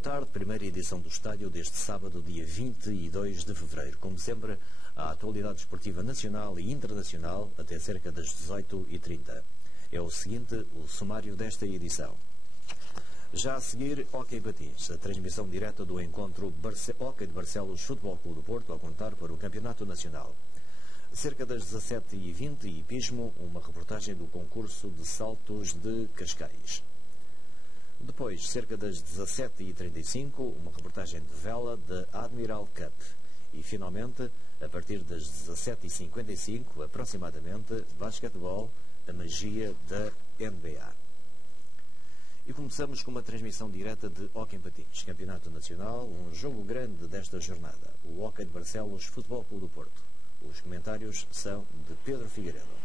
boa tarde. Primeira edição do Estádio deste sábado, dia 22 de fevereiro. Como sempre, a atualidade desportiva nacional e internacional até cerca das 18h30. É o seguinte, o sumário desta edição. Já a seguir, Hóquei Patins, a transmissão direta do encontro Hóquei de Barcelos Futebol Clube do Porto, a contar para o Campeonato Nacional. Cerca das 17h20, hipismo, uma reportagem do concurso de saltos de Cascais. Depois, cerca das 17h35, uma reportagem de vela da Admiral Cup. E, finalmente, a partir das 17h55, aproximadamente, basquetebol, a magia da NBA. E começamos com uma transmissão direta de Hóquei em Patins, Campeonato Nacional, um jogo grande desta jornada, o Hóquei de Barcelos Futebol Clube do Porto. Os comentários são de Pedro Figueiredo.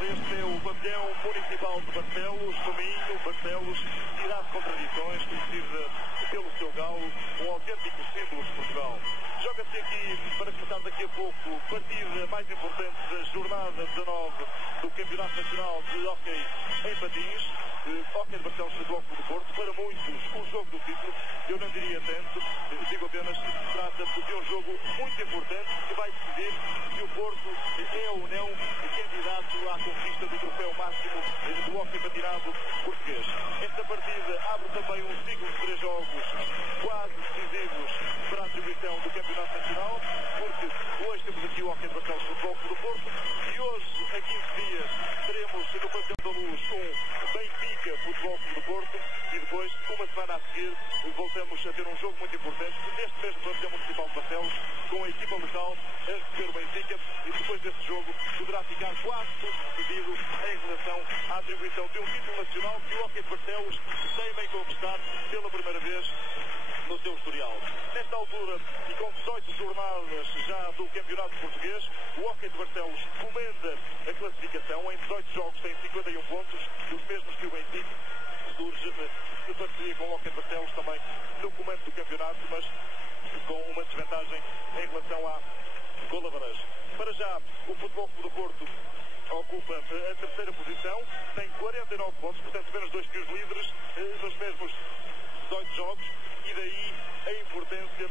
Este é o pavilhão municipal de Barcelos, domingo. Barcelos, cidade de contradições, conhecida pelo seu galo, um autêntico símbolo de Portugal. Joga-se aqui, para começar daqui a pouco, partida mais importante da jornada 19 do Campeonato Nacional de Hóquei em Patins. Hóquei de Barcelos Futebol Clube do Porto, para muitos o jogo do título, eu não diria tanto, digo apenas que se trata de um jogo muito importante que vai decidir se o Porto é ou não candidato à conquista do troféu máximo do hóquei patinado português. Esta partida abre também um ciclo de 3 jogos quase decisivos para a atribuição do Campeonato Nacional, porque hoje temos aqui o Hóquei de Barcelos Futebol Clube do Porto e hoje, em 15 dias, teremos no Pavilhão da Luz um Benfica Futebol Clube do Porto e depois, uma semana a seguir, voltamos a ter um jogo muito importante neste mesmo Pavilhão Municipal de Barcelos, com a equipa local a receber o Benfica e depois desse jogo poderá ficar quase tudo decidido em relação à atribuição de um título nacional que o Hóquei de Barcelos teima em conquistar pela primeira vez no seu historial. Nesta altura, e com 18 jornadas já do Campeonato Português, o Hóquei de Barcelos comanda a classificação. Em 18 jogos tem 51 pontos, os mesmos que o Benfica. Surge de parceria com o Hóquei de Barcelos também no comando do campeonato, mas com uma desvantagem em relação à Golavares. Para já, o Futebol Clube do Porto ocupa a terceira posição, tem 49 pontos, portanto menos 2 que os líderes nos mesmos 18 jogos, e daí a importância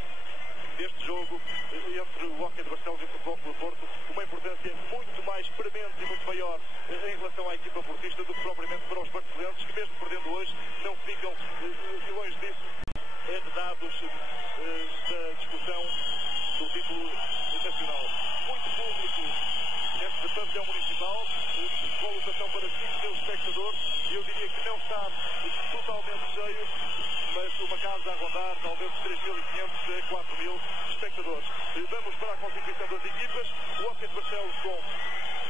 deste jogo entre o Hóquei de Barcelos e o Futebol Clube do Porto, uma importância muito mais premente e muito maior em relação à equipa portista do que propriamente para os barcelenses, que mesmo perdendo hoje não ficam longe disso heredados da discussão do título nacional. Muito público neste pavilhão municipal, com lotação para 5.000 espectadores, e eu diria que não está totalmente cheio, mas uma casa a rondar talvez 3.500 a 4.000 espectadores. Vamos para a constituição das equipas. O Hóquei de Barcelos com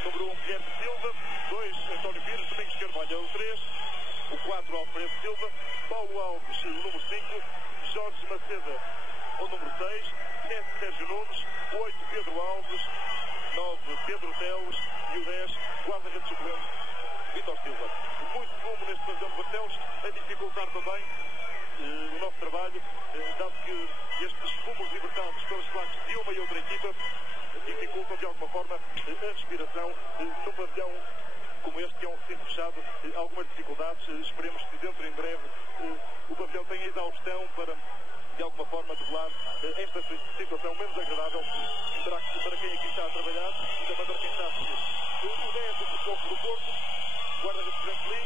número 1 Guilherme Silva, 2 António Pires, Domingos Carvalho, o 3, o 4 Alfredo Silva, Paulo Alves, o número 5, Jorge Maceda, o número 6, 7 Sérgio Nunes, 8 Pedro Alves, 9 Pedro Teles e o 10 guarda-redes suplente Vítor Silva. Muito fumo neste pavilhão de Barcelos, a dificultar também o nosso trabalho, dado que estes fumos libertados pelas claques de uma e outra equipa dificultam de alguma forma a respiração num pavilhão como este, que é um recinto fechado, algumas dificuldades. Esperemos que dentro em breve o pavilhão tenha exaustão para de alguma forma develar esta situação menos agradável para quem aqui está a trabalhar e também para quem está a assistir. O 10 do Futebol Clube do Porto, guarda-redes Franklin,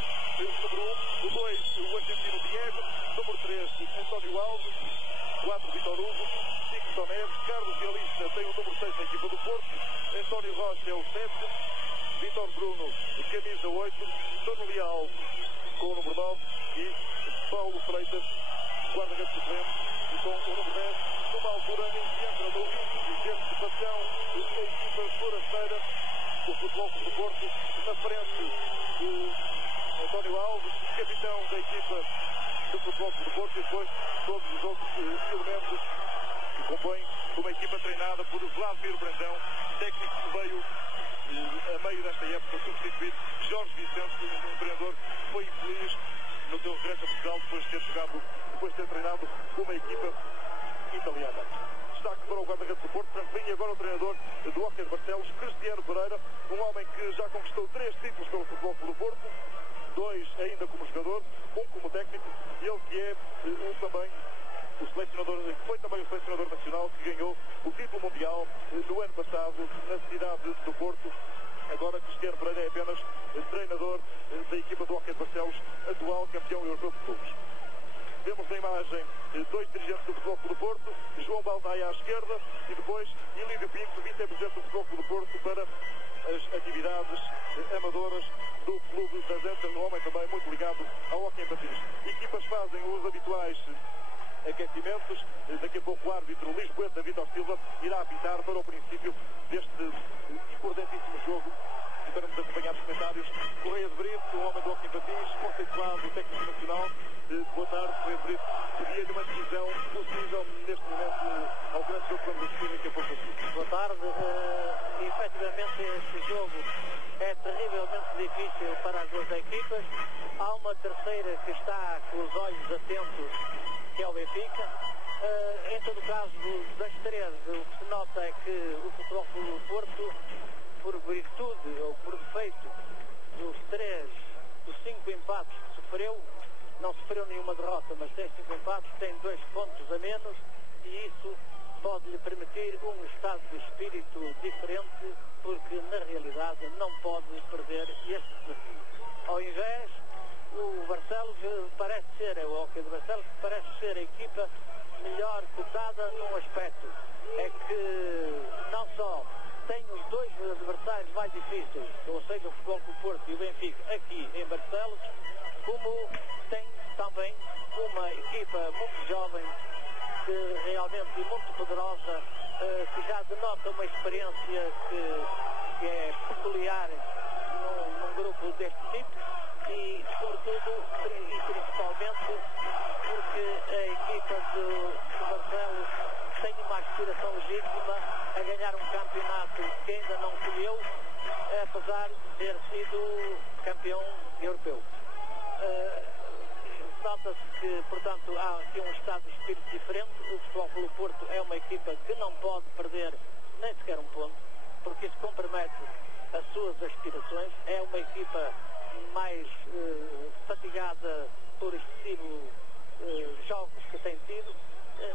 número 1, o 2 o argentino Diego, número 3 António Alves, 4 Vitor Hugo, 5 Toneves, Carlos Realista tem o número 6 na equipa do Porto, António Rocha é o 7, Vitor Bruno, camisa 8, Tono Leal com o número 9 e Paulo Freitas, guarda-redes suplente, com o número 10, numa altura em que entra no 20 de pavilhão a equipa forasteira, o Futebol Clube do Porto, na frente de António Alves, capitão da equipa do Futebol Clube do Porto, e depois todos os outros elementos que compõem uma equipa treinada por Vladimir Brandão, técnico que veio a meio desta época substituir Jorge Vicente, um treinador que foi infeliz no seu regresso a Portugal depois de ter treinado uma equipa italiana. Destaque para o guarda-redes do Porto, Franklin, e agora o treinador do Hóquei de Barcelos, Cristiano Pereira, um homem que já conquistou 3 títulos pelo Futebol Clube do Porto, 2 ainda como jogador, um como técnico, ele que é também o selecionador, que foi também o selecionador nacional que ganhou o título mundial no ano passado na cidade do Porto. Agora Cristiano Pereira é apenas treinador da equipa do Hóquei de Barcelos, atual campeão europeu de clubes. Vemos na imagem 2 dirigentes do Futebol Clube do Porto, João Baldaia à esquerda e depois Ilírio Pinto, vice-presidente do Futebol Clube do Porto, para as atividades amadoras do Clube das Antas, um homem também muito ligado ao hóquei em patins. Equipas fazem os habituais aquecimentos. Daqui a pouco o árbitro Luís Poeta Vitor Silva irá apitar para o princípio deste importantíssimo jogo. E para nos acompanhar os comentários, Correia de Brito, um homem do hóquei em patins, conceituado técnico nacional. Boa tarde, Correia de Brito. Pedia-lhe uma decisão possível neste momento ao grande jogo que vamos assistir daqui a pouco aqui. Boa tarde. Efetivamente este jogo é terrivelmente difícil para as duas equipas. Há uma terceira que está com os olhos atentos, que é o Benfica. Em todo o caso, das três, o que se nota é que o Futebol Clube do Porto, por virtude ou por defeito dos 5 empates que sofreu, não sofreu nenhuma derrota, mas tem 5 empates, tem 2 pontos a menos, e isso pode-lhe permitir um estado de espírito diferente, porque na realidade não pode perder este desafio. Ao invés, o Barcelos parece ser, o Hóquei de Barcelos parece ser a equipa melhor cotada num aspecto, é que não só tem os 2 adversários mais difíceis, ou seja, o Futebol Clube do Porto e o Benfica aqui em Barcelos, como tem também uma equipa muito jovem, que realmente muito poderosa, que já denota uma experiência que é peculiar num grupo deste tipo, e sobretudo e principalmente porque a equipa do Barcelos tem uma aspiração legítima a ganhar um campeonato que ainda não colheu, apesar de ter sido campeão europeu. Nota-se que, portanto, há aqui um estado de espírito diferente. O Futebol Clube do Porto é uma equipa que não pode perder nem sequer um ponto, porque isso compromete as suas aspirações. É uma equipa mais fatigada por excessivos jogos que tem tido,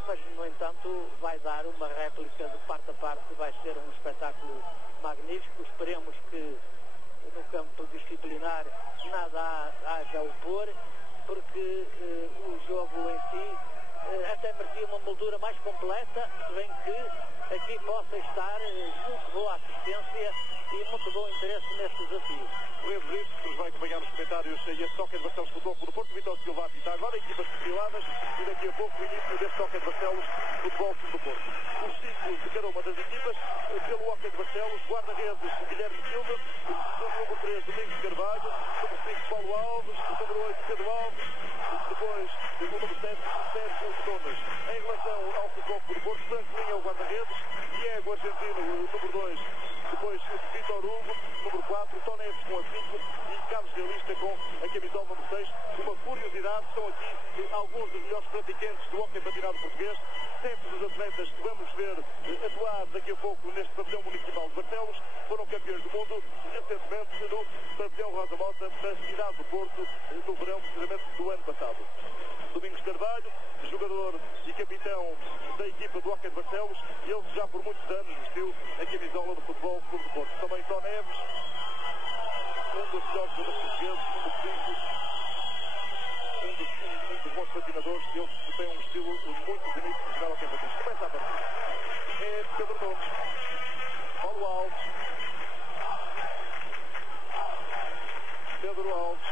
mas, no entanto, vai dar uma réplica de parte a parte. Vai ser um espetáculo magnífico. Esperemos que no campo disciplinar nada haja a opor, porque o jogo em si até merecia uma moldura mais completa, se bem que aqui possa estar muito boa assistência e muito bom interesse neste desafio. O Evo nos vai acompanhar nos comentários e este Hóquei de Barcelos Futebol Clube do Porto. Vitor Silva apita agora, equipas perfiladas, e daqui a pouco o início deste Hóquei de Barcelos Futebol Clube do Porto. Os ciclos de cada uma das equipas, pelo Hóquei de Barcelos, guarda-redes Guilherme Silva, número 3 Domingos Carvalho, número 5 Paulo Alves, número 8 Pedro Alves, depois o número 7 Sérgio Donas. Em relação ao Futebol Clube do Porto, Franco Linha é o guarda-redes, Diego Argentino, número 2, depois Vitor Hugo, número 4, Toneves com a 5 e Carlos Realista com a camisola número 6. Uma curiosidade, estão aqui alguns dos melhores praticantes do hóquei patinado português, sempre dos atletas que vamos ver atuar daqui a pouco neste pavilhão municipal de Barcelos, foram campeões do mundo recentemente no pavilhão Rosa Mota da cidade do Porto, no verão precisamente do ano passado. Domingos Carvalho, jogador e capitão da equipa do Hóquei de Barcelos, ele já por muitos anos vestiu a camisola do Futebol Clube do Porto. Também Tó Neves, um dos melhores jogadores portugueses, um dos bons patinadores, ele tem um estilo muito bonito de jogar ao campo. Começa a partida. É Pedro Nunes, Paulo Alves, Pedro Alves,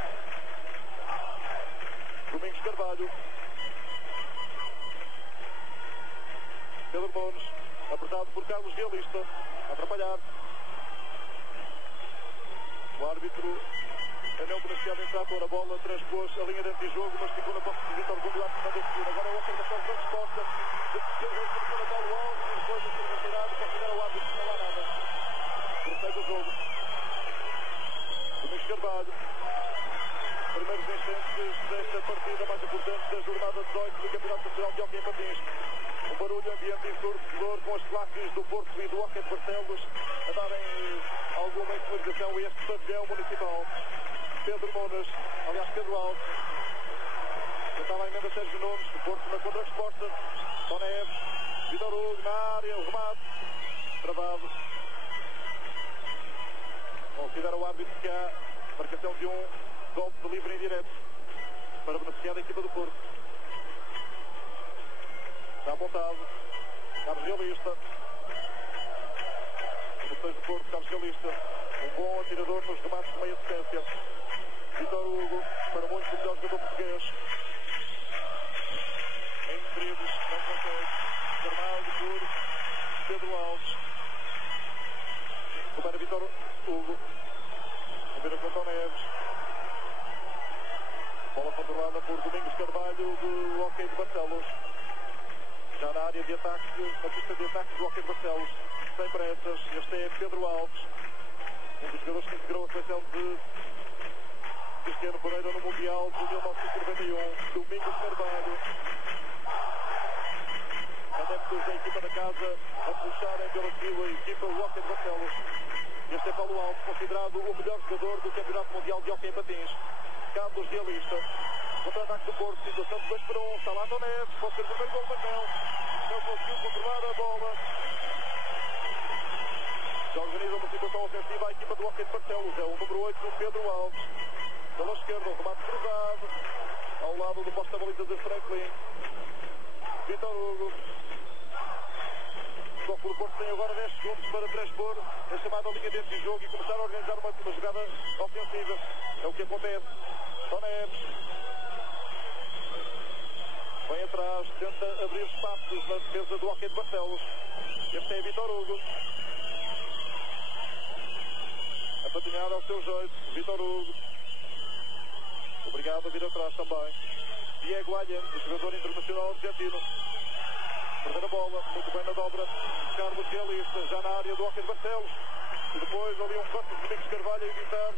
Domingos Carvalho, Pedro Nunes, apertado por Carlos Realista, a atrapalhar. O árbitro não beneficiado em trator, a bola transpôs a linha de antijogo, mas ficou na posse de Vitor Hugo, o árbitro mandou seguir. Agora o Hóquei da resposta, de Paulo Alves, e depois a ser retirado, considera o árbitro, não há nada. Prossegue o jogo. Domingos Carvalho. Primeiros instantes desta partida mais importante da jornada 18 do Campeonato Nacional de Hóquei em Patins. Um barulho ambiente ensurdecedor com as placas do Porto e do Hóquei de Barcelos a darem alguma informação a este pavilhão municipal. Pedro Nunes, aliás Pedro Alves. Tentava a emenda Sérgio Nunes, o Porto na contra-resposta. Toneves, Vitor Hugo na área, o remate. Travado. Considera o árbitro que há marcação de um golpe de livre em direto para beneficiar da equipa do Porto. Está apontado. Carlos Realista. Emoções do Porto, Carlos Realista. Um bom atirador nos remates de meia distância. Vitor Hugo, para muitos, o melhor jogador português. Em dribles, não consegue. Formado por Pedro Alves. Para Vitor Hugo. Vira com Toneves. Bola controlada por Domingos Carvalho do Hockey de Barcelos. Já na área de ataque, na pista de ataque do Hockey de Barcelos. Sem pressas. Este é Pedro Alves. Um dos jogadores que integrou a seleção de Cristiano Pereira no Mundial de 1991. Domingos Carvalho. Adeptos da equipa da casa a puxarem pela sua equipa o Hockey de Barcelos. Este é Paulo Alves, considerado o melhor jogador do Campeonato Mundial de Hockey em Patins. Carlos Realista. Contra-ataque do Porto, situação de 2-1. Está lá Toneves, pode ser o primeiro gol, mas não conseguiu controlar a bola. Já organiza uma situação ofensiva à equipa do Hockey de Barcelos. É o número 8, Pedro Alves. Pela esquerda, o remate cruzado. Ao lado do posta-baliza de Franklin. Vitor Hugo. O Porto tem agora 10 segundos para transpor a chamada linha dentro de jogo e começar a organizar uma jogada ofensiva. É o que acontece. Toneves vem atrás, tenta abrir espaços na defesa do Hockey de Barcelos. Este é Vitor Hugo. A patinhar ao seu jeito. Vitor Hugo. Obrigado a vir atrás também. Diego Allende, o jogador internacional argentino. Perder a bola, muito bem na dobra. Carlos Realista, já na área do Hockey de Barcelos. E depois ali um corte de Domingos Carvalho a evitar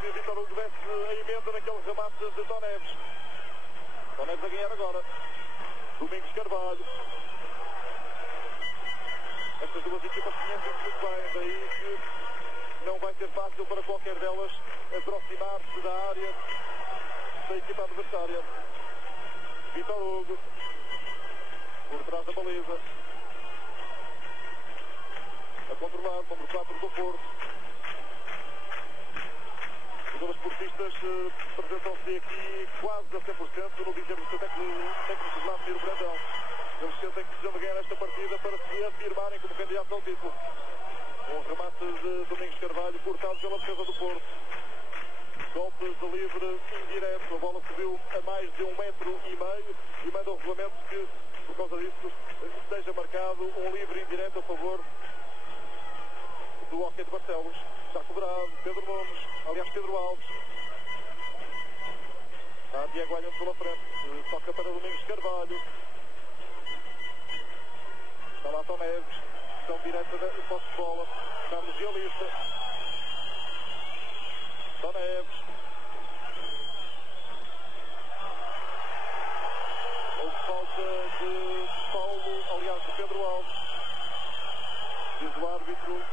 que Vitor Hugo desse a emenda naquele remate de Toneves. Toneves a ganhar agora. Domingos Carvalho. Estas duas equipas conhecem-se muito bem, daí que não vai ser fácil para qualquer delas aproximar-se da área da equipa adversária. Vitor Hugo. Por trás da baliza. A controlar, número 4 do Porto. Os dois portistas apresentam-se aqui quase a 100% no dizer do seu técnico Vladimir Brandão. Eles sentem que precisam de ganhar esta partida para se afirmarem como candidatos ao título. Um remate de Domingos Carvalho cortado pela defesa do Porto. Golpe de livre indireto. A bola subiu a mais de 1,5 metros e manda o regulamento que, por causa disso, esteja marcado um livre indireto a favor do Hockey de Barcelos. Está cobrado Pedro Nunes, aliás Pedro Alves. Está Diego Allende pela frente, toca para Domingos Carvalho. Está lá Toneves, questão direta da posse de bola. Carlos Realista. Toneves. Houve falta de Paulo, aliás de Pedro Alves. Diz o árbitro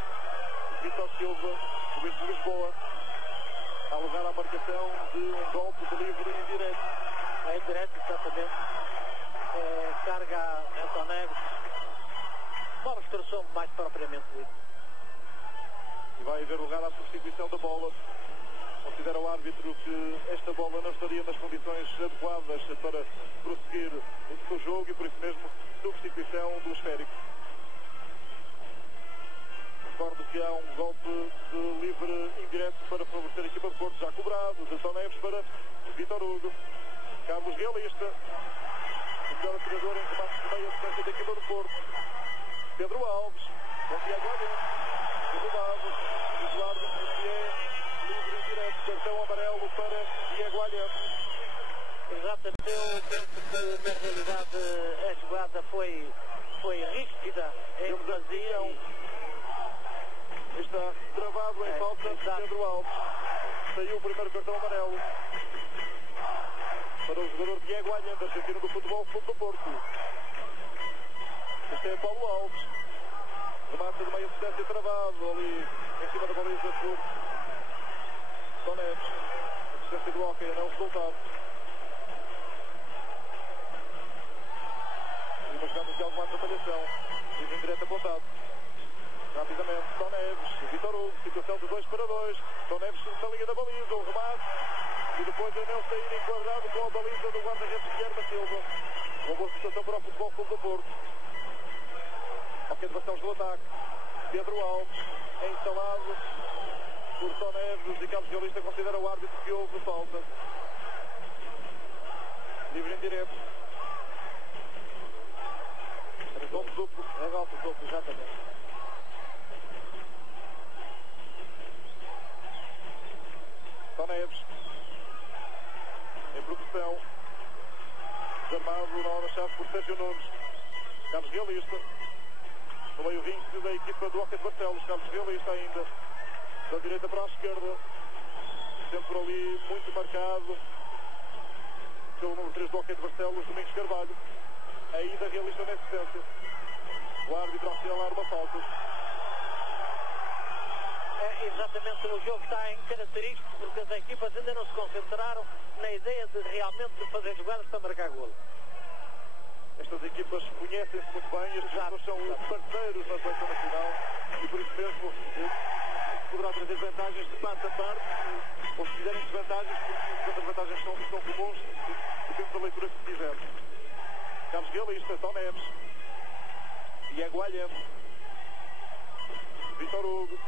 Vitor Silva, do juiz de Lisboa, a levar à marcação de um golpe de livre indireto. É indireto, exatamente. Carga a Toneves. Uma obstrução mais propriamente dita. E vai haver lugar à substituição da bola. Considera o árbitro que esta bola não estaria nas condições adequadas para prosseguir o seu jogo e por isso mesmo substituição do esférico. Recordo que há um golpe de livre indireto para favorecer a equipa de Porto, já cobrado, de Toneves para Vitor Hugo. Carlos Realista, o melhor atirador em remate de meia distância da equipa do Porto. Pedro Alves, com Diego Allende, derrubado, diz o árbitro que é livre indireto, cartão amarelo para Diego Allende. Exatamente, eu penso que na realidade a jogada foi rígida em vazia. Está travado em falta de Pedro Alves. Saiu o primeiro cartão amarelo para o jogador Diego Allende, argentino do Futebol Clube do Porto. Este é Paulo Alves. Remate de meia distância travado ali em cima da baliza por Toneves. existência do hockey, não o resultado. E uma jogada de alguma atrapalhação. Livre indireto apontado. Rapidamente, Tom Neves, Vitor Hugo, situação de 2-2. Tom Neves na linha da baliza, o remate. E depois a não sair enquadrado com a baliza do guarda-redes Guilherme Silva. Uma boa situação para o Futebol Clube do Porto. Ok, de Barcelos no ataque. Pedro Alves é instalado por Tom Neves e Carlos Realista considera o árbitro que houve falta. Livre em direto. Golpe duplo. É golpe duplo, exatamente. Tom Neves. Em produção. Desarmado na hora-chave por Sérgio Nunes. Carlos Realista. No meio 20 da equipa do Hockey de Barcelos. Carlos Realista ainda. Da direita para a esquerda. Sempre ali muito marcado pelo número 3 do Hockey de Barcelos, Domingos Carvalho. Ainda Realista na assistência. O árbitro a assinalar uma falta. É, exatamente, o jogo está incaracterístico porque as equipas ainda não se concentraram na ideia de realmente fazer jogadas para marcar golo. Estas equipas conhecem-se muito bem, estes jogadores são parceiros na seleção nacional e por isso mesmo poderá trazer vantagens de parte a parte, ou se fizerem desvantagens, porque as vantagens são comuns, depende da leitura que se fizer. Carlos Realista, Tom Neves, Diego Alhem, Vitor Hugo,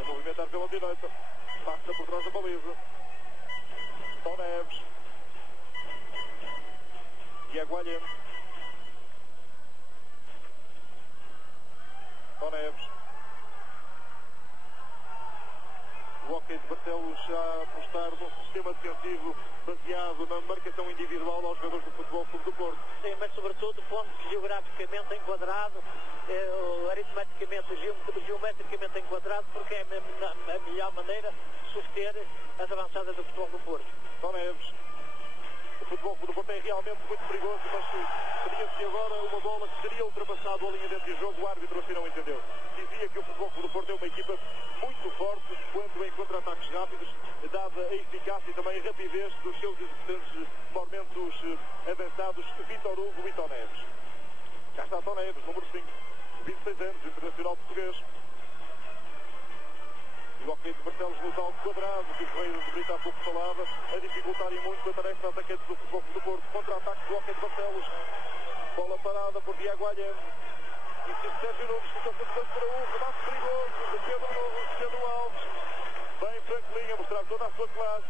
a movimentar pela direita, passa por trás da baliza, Tom Neves, Diego Alhem, Tom Neves. O Hockey de Barcelos a apostar num sistema defensivo baseado na marcação individual aos jogadores do Futebol Clube do Porto. Sim, mas sobretudo pontos geograficamente enquadrado, aritmeticamente, geometricamente enquadrado, porque é a melhor maneira de suster as avançadas do Futebol do Porto. Tom Neves. O Futebol Clube do Porto é realmente muito perigoso, mas seria-se agora uma bola que seria ultrapassado a linha dentro do jogo. O árbitro assim não entendeu. Dizia que o Futebol Clube do Porto é uma equipa muito forte quando em contra-ataques rápidos, dada a eficácia e também a rapidez dos seus executantes momentos avançados, Vitor Hugo e Tom Neves. Cá está Tom Neves, número 5, 26 anos, internacional português. O Hockey de Barcelos no tal quadrado, que o Ferreira de Brito há pouco falava, a dificultarem muito a tarefa atacantes do Futebol Clube do Porto. Contra-ataque do Hockey de Barcelos. Bola parada por Diego Alhem. E Sérgio Nunes, que está sempre para um remate perigoso de Pedro Alves. Bem Franklin a mostrar toda a sua classe.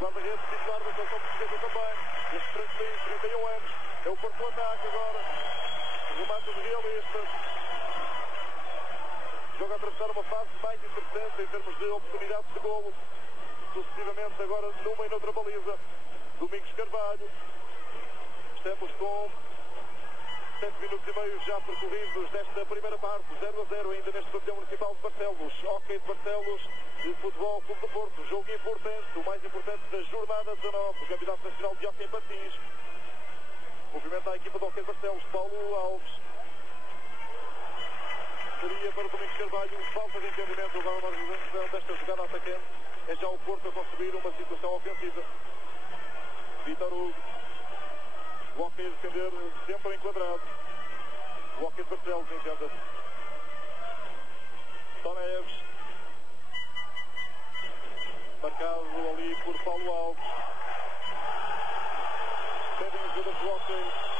Guarda-redes titular da seleção portuguesa também. Este Franklin, 31 anos, é o Porto ataque agora. Remate de Realista. Joga a atravessar uma fase mais interessante em termos de oportunidades de golo. Sucessivamente agora numa e noutra baliza. Domingos Carvalho. Estamos com 7 minutos e meio já percorridos desta primeira parte. 0-0 ainda neste pavilhão municipal de Barcelos. Hockey de Barcelos, de Futebol Clube do Porto. Jogo importante, o mais importante da jornada 19. O Campeonato Nacional de Hockey em Patins. Movimenta a equipa do Hockey de Barcelos. Paulo Alves. Seria para Domingos Carvalho falta de entendimento agora na organização desta jogada atacante. É já o Porto a construir uma situação ofensiva. Vitor Hugo. O Hockey a defender sempre enquadrado. O Hockey de Barcelos, entenda-se. Tom Neves. Marcado ali por Paulo Alves. Pedem ajuda do Hockey.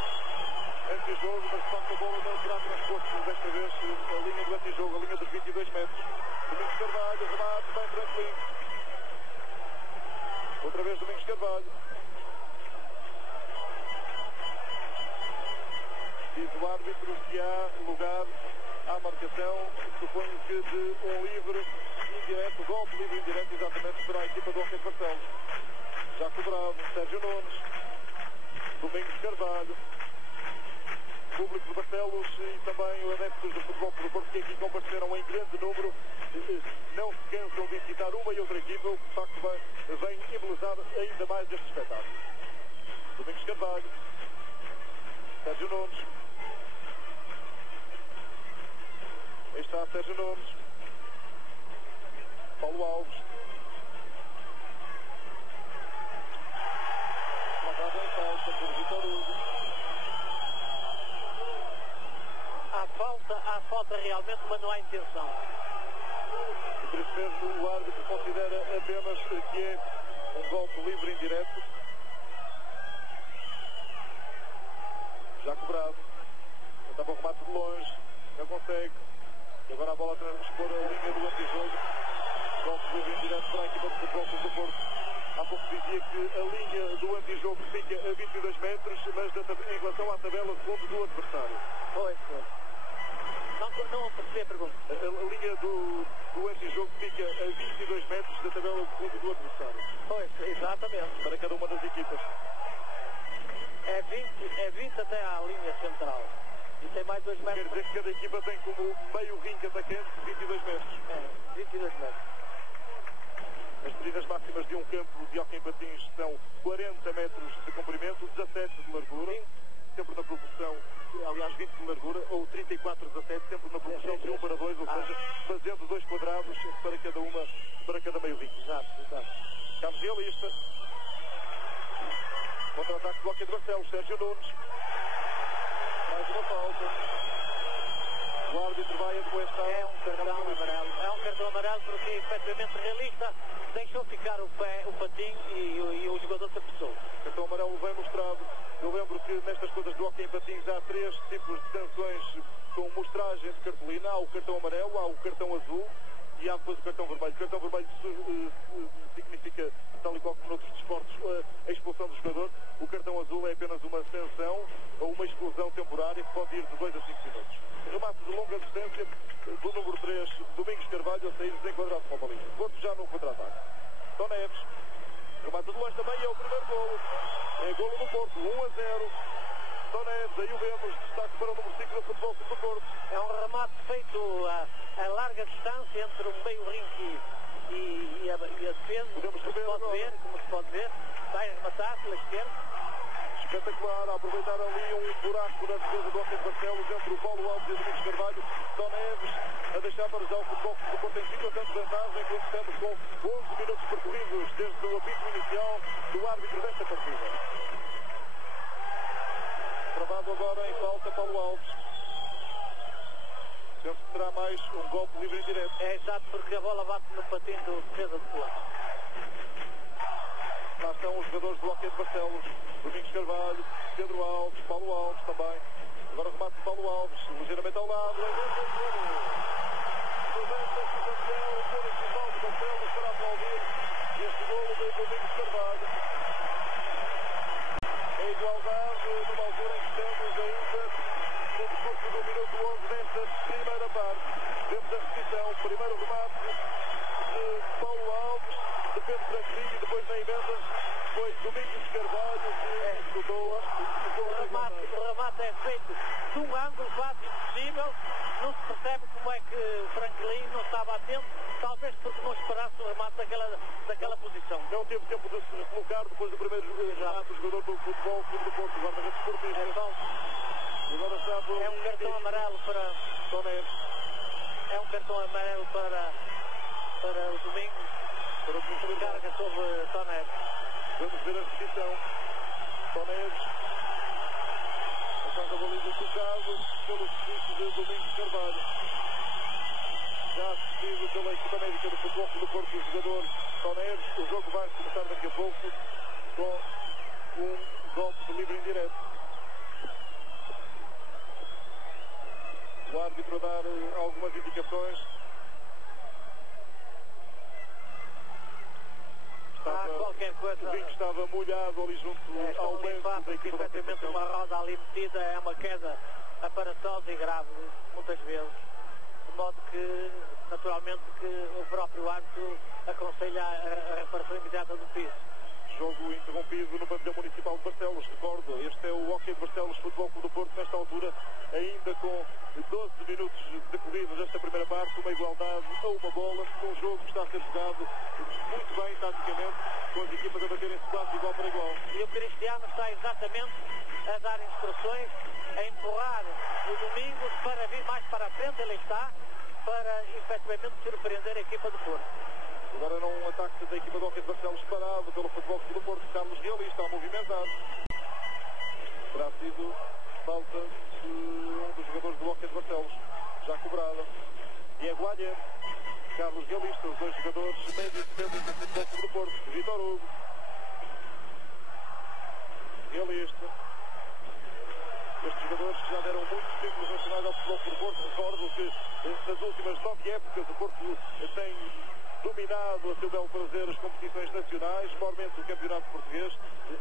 Anti-jogo, mas de facto a bola não será transposto desta vez a linha do anti-jogo, a linha dos 22 metros. Domingos Carvalho, remate, bem Franklin. Outra vez Domingos Carvalho. Diz o árbitro que há lugar à marcação, suponho que de um livre indireto, golpe livre indireto, exatamente para a equipa do Hockey de Barcelos. Já cobrado, Sérgio Nunes. Domingos Carvalho. Público de Barcelos e também os adeptos do Futebol Clube do Porto que aqui compareceram em grande número, não se cansam de incitar uma e outra equipa, o que de facto vem embelezar ainda mais este espetáculo. Domingos Carvalho, Sérgio Nunes, aí está Sérgio Nunes, Paulo Alves. Lavada em falta por Vitor Hugo. Há falta realmente, mas não há intenção. E por isso mesmo o árbitro considera apenas que é um golpe livre indireto. Já cobrado. Tentava o remate de longe. Não consegue. E agora a bola transpor a linha do antijogo. Golpe livre indireto para a equipa de futebol do Porto. Há pouco dizia que a linha do antijogo fica a 22 metros, mas em relação à tabela segundo do adversário. Pois. Não percebi a pergunta. A linha do antijogo fica a 22 metros da tabela segundo do adversário. Pois, exatamente. Para cada uma das equipas. É 20 até à linha central. E tem mais 2 metros. Quer dizer que cada equipa tem como meio rinque atacante 22 metros. 22 metros. As medidas máximas de um campo de hóquei em patins são 40 metros de comprimento, 17 de largura, sempre na proporção, aliás 20 de largura, ou 34-17, sempre na proporção de 1 para 2, ou seja, fazendo 2 quadrados para cada meio rinque. Exato. Carlos Realista. Contra-ataque do hóquei de Barcelos, Sérgio Nunes. Mais uma falta. O árbitro vai admoestar. É um cartão amarelo porque efetivamente Realista deixou ficar o patinho e o jogador se apressou. O cartão amarelo bem mostrado. Eu lembro que nestas coisas do hóquei em patins há 3 tipos de sanções com mostragem de cartolina. Há o cartão amarelo, há o cartão azul e há depois o cartão vermelho. O cartão vermelho significa, tal e qual como noutros desportos, a expulsão do jogador. O cartão azul é apenas uma sanção ou uma exclusão temporária que pode ir de 2 a 5 minutos. Remate de longa distância do número 3, Domingos Carvalho, a sair desenquadrado com a bolinha. Porto já no contra-ataque. Tó Neves. Remate de longe também, é o primeiro golo. É golo do Porto, 1-0. Tó Neves, aí o vemos, destaque para o número 5 do futebol do Porto. É um remate feito a larga distância entre o meio rinque e a defesa. Como se pode ver. Vai rematar pela esquerda. Espetacular, a aproveitar ali um buraco na defesa do hóquei de Barcelos entre o Paulo Alves e o Domingos Carvalho. Tó Neves a deixar para já o futebol do Porto em 50 de vantagem, quando estamos com 11 minutos percorridos desde o apito inicial do árbitro desta partida. Travado agora em falta Paulo Alves. Penso que será mais um golpe livre indireto. É exato, porque a bola bate no patinho do defesa do Porto. Lá estão os jogadores do hóquei de Barcelos. Domingos Carvalho, Pedro Alves, Paulo Alves também. Agora remate de Paulo Alves, ligeiramente ao lado. Municipal de Barcelos para aplaudir este golo de Domingos Carvalho. A igualdade numa altura em que estamos ainda no discurso do minuto 11 desta primeira parte. Temos a repetição, primeiro remate de Paulo Alves, de Pedro Franquinho, e depois na emenda foi Domingos Carvalho que escutou. O remate é feito de um ângulo quase impossível. Não se percebe como é que o Franklin não estava atento, talvez porque não esperasse o remate daquela posição. Não teve tempo de se colocar depois do primeiro remate, o jogador do futebol, do Porto, o guarda-redes portista. Agora está por... É um cartão amarelo para Tó Neves. É um cartão amarelo para o Domingos. Para o que carga sobre Tó Neves. Vamos ver a repetição. Tó Neves. Passando a baliza tocado pelo serviço de Domingos Carvalho. Já assistido pela equipa médica do futebol do Porto, o jogador Tó Neves. O jogo vai começar daqui a pouco com um golpe de livre indireto. O árbitro a dar algumas indicações. Qualquer coisa. O ringue estava molhado ali junto ao banco da equipa. Efetivamente uma roda ali metida é uma queda aparatosa e grave, muitas vezes. De modo que, naturalmente, que o próprio árbitro aconselha a reparação imediata do piso. Jogo interrompido no pavilhão municipal de Barcelos. Recordo, este é o hóquei de Barcelos, Futebol Clube do Porto, nesta altura, ainda com 12 minutos decorridos desta primeira parte, uma igualdade a uma bola, um jogo que está a ser jogado muito bem, taticamente, com as equipas a baterem-se quase igual para igual. E o Cristiano está exatamente a dar instruções, a empurrar o Domingos para vir mais para a frente, ele está, para efetivamente surpreender a equipa do Porto. Agora não um ataque da equipa do Hóquei de Barcelos parado pelo Futebol Clube do Porto. Carlos Realista a movimentar. Terá sido falta de um dos jogadores do Hóquei de Barcelos. Já cobrada. Diego Alher, Carlos Realista, os dois jogadores médios defensivos do Futebol Clube do Porto. Vítor Hugo. Realista. Estes jogadores que já deram muitos títulos nacionais ao Futebol Clube do Porto. Recordo que nas últimas 9 épocas o Porto tem dominado a seu belo prazer as competições nacionais, maiormente o campeonato português.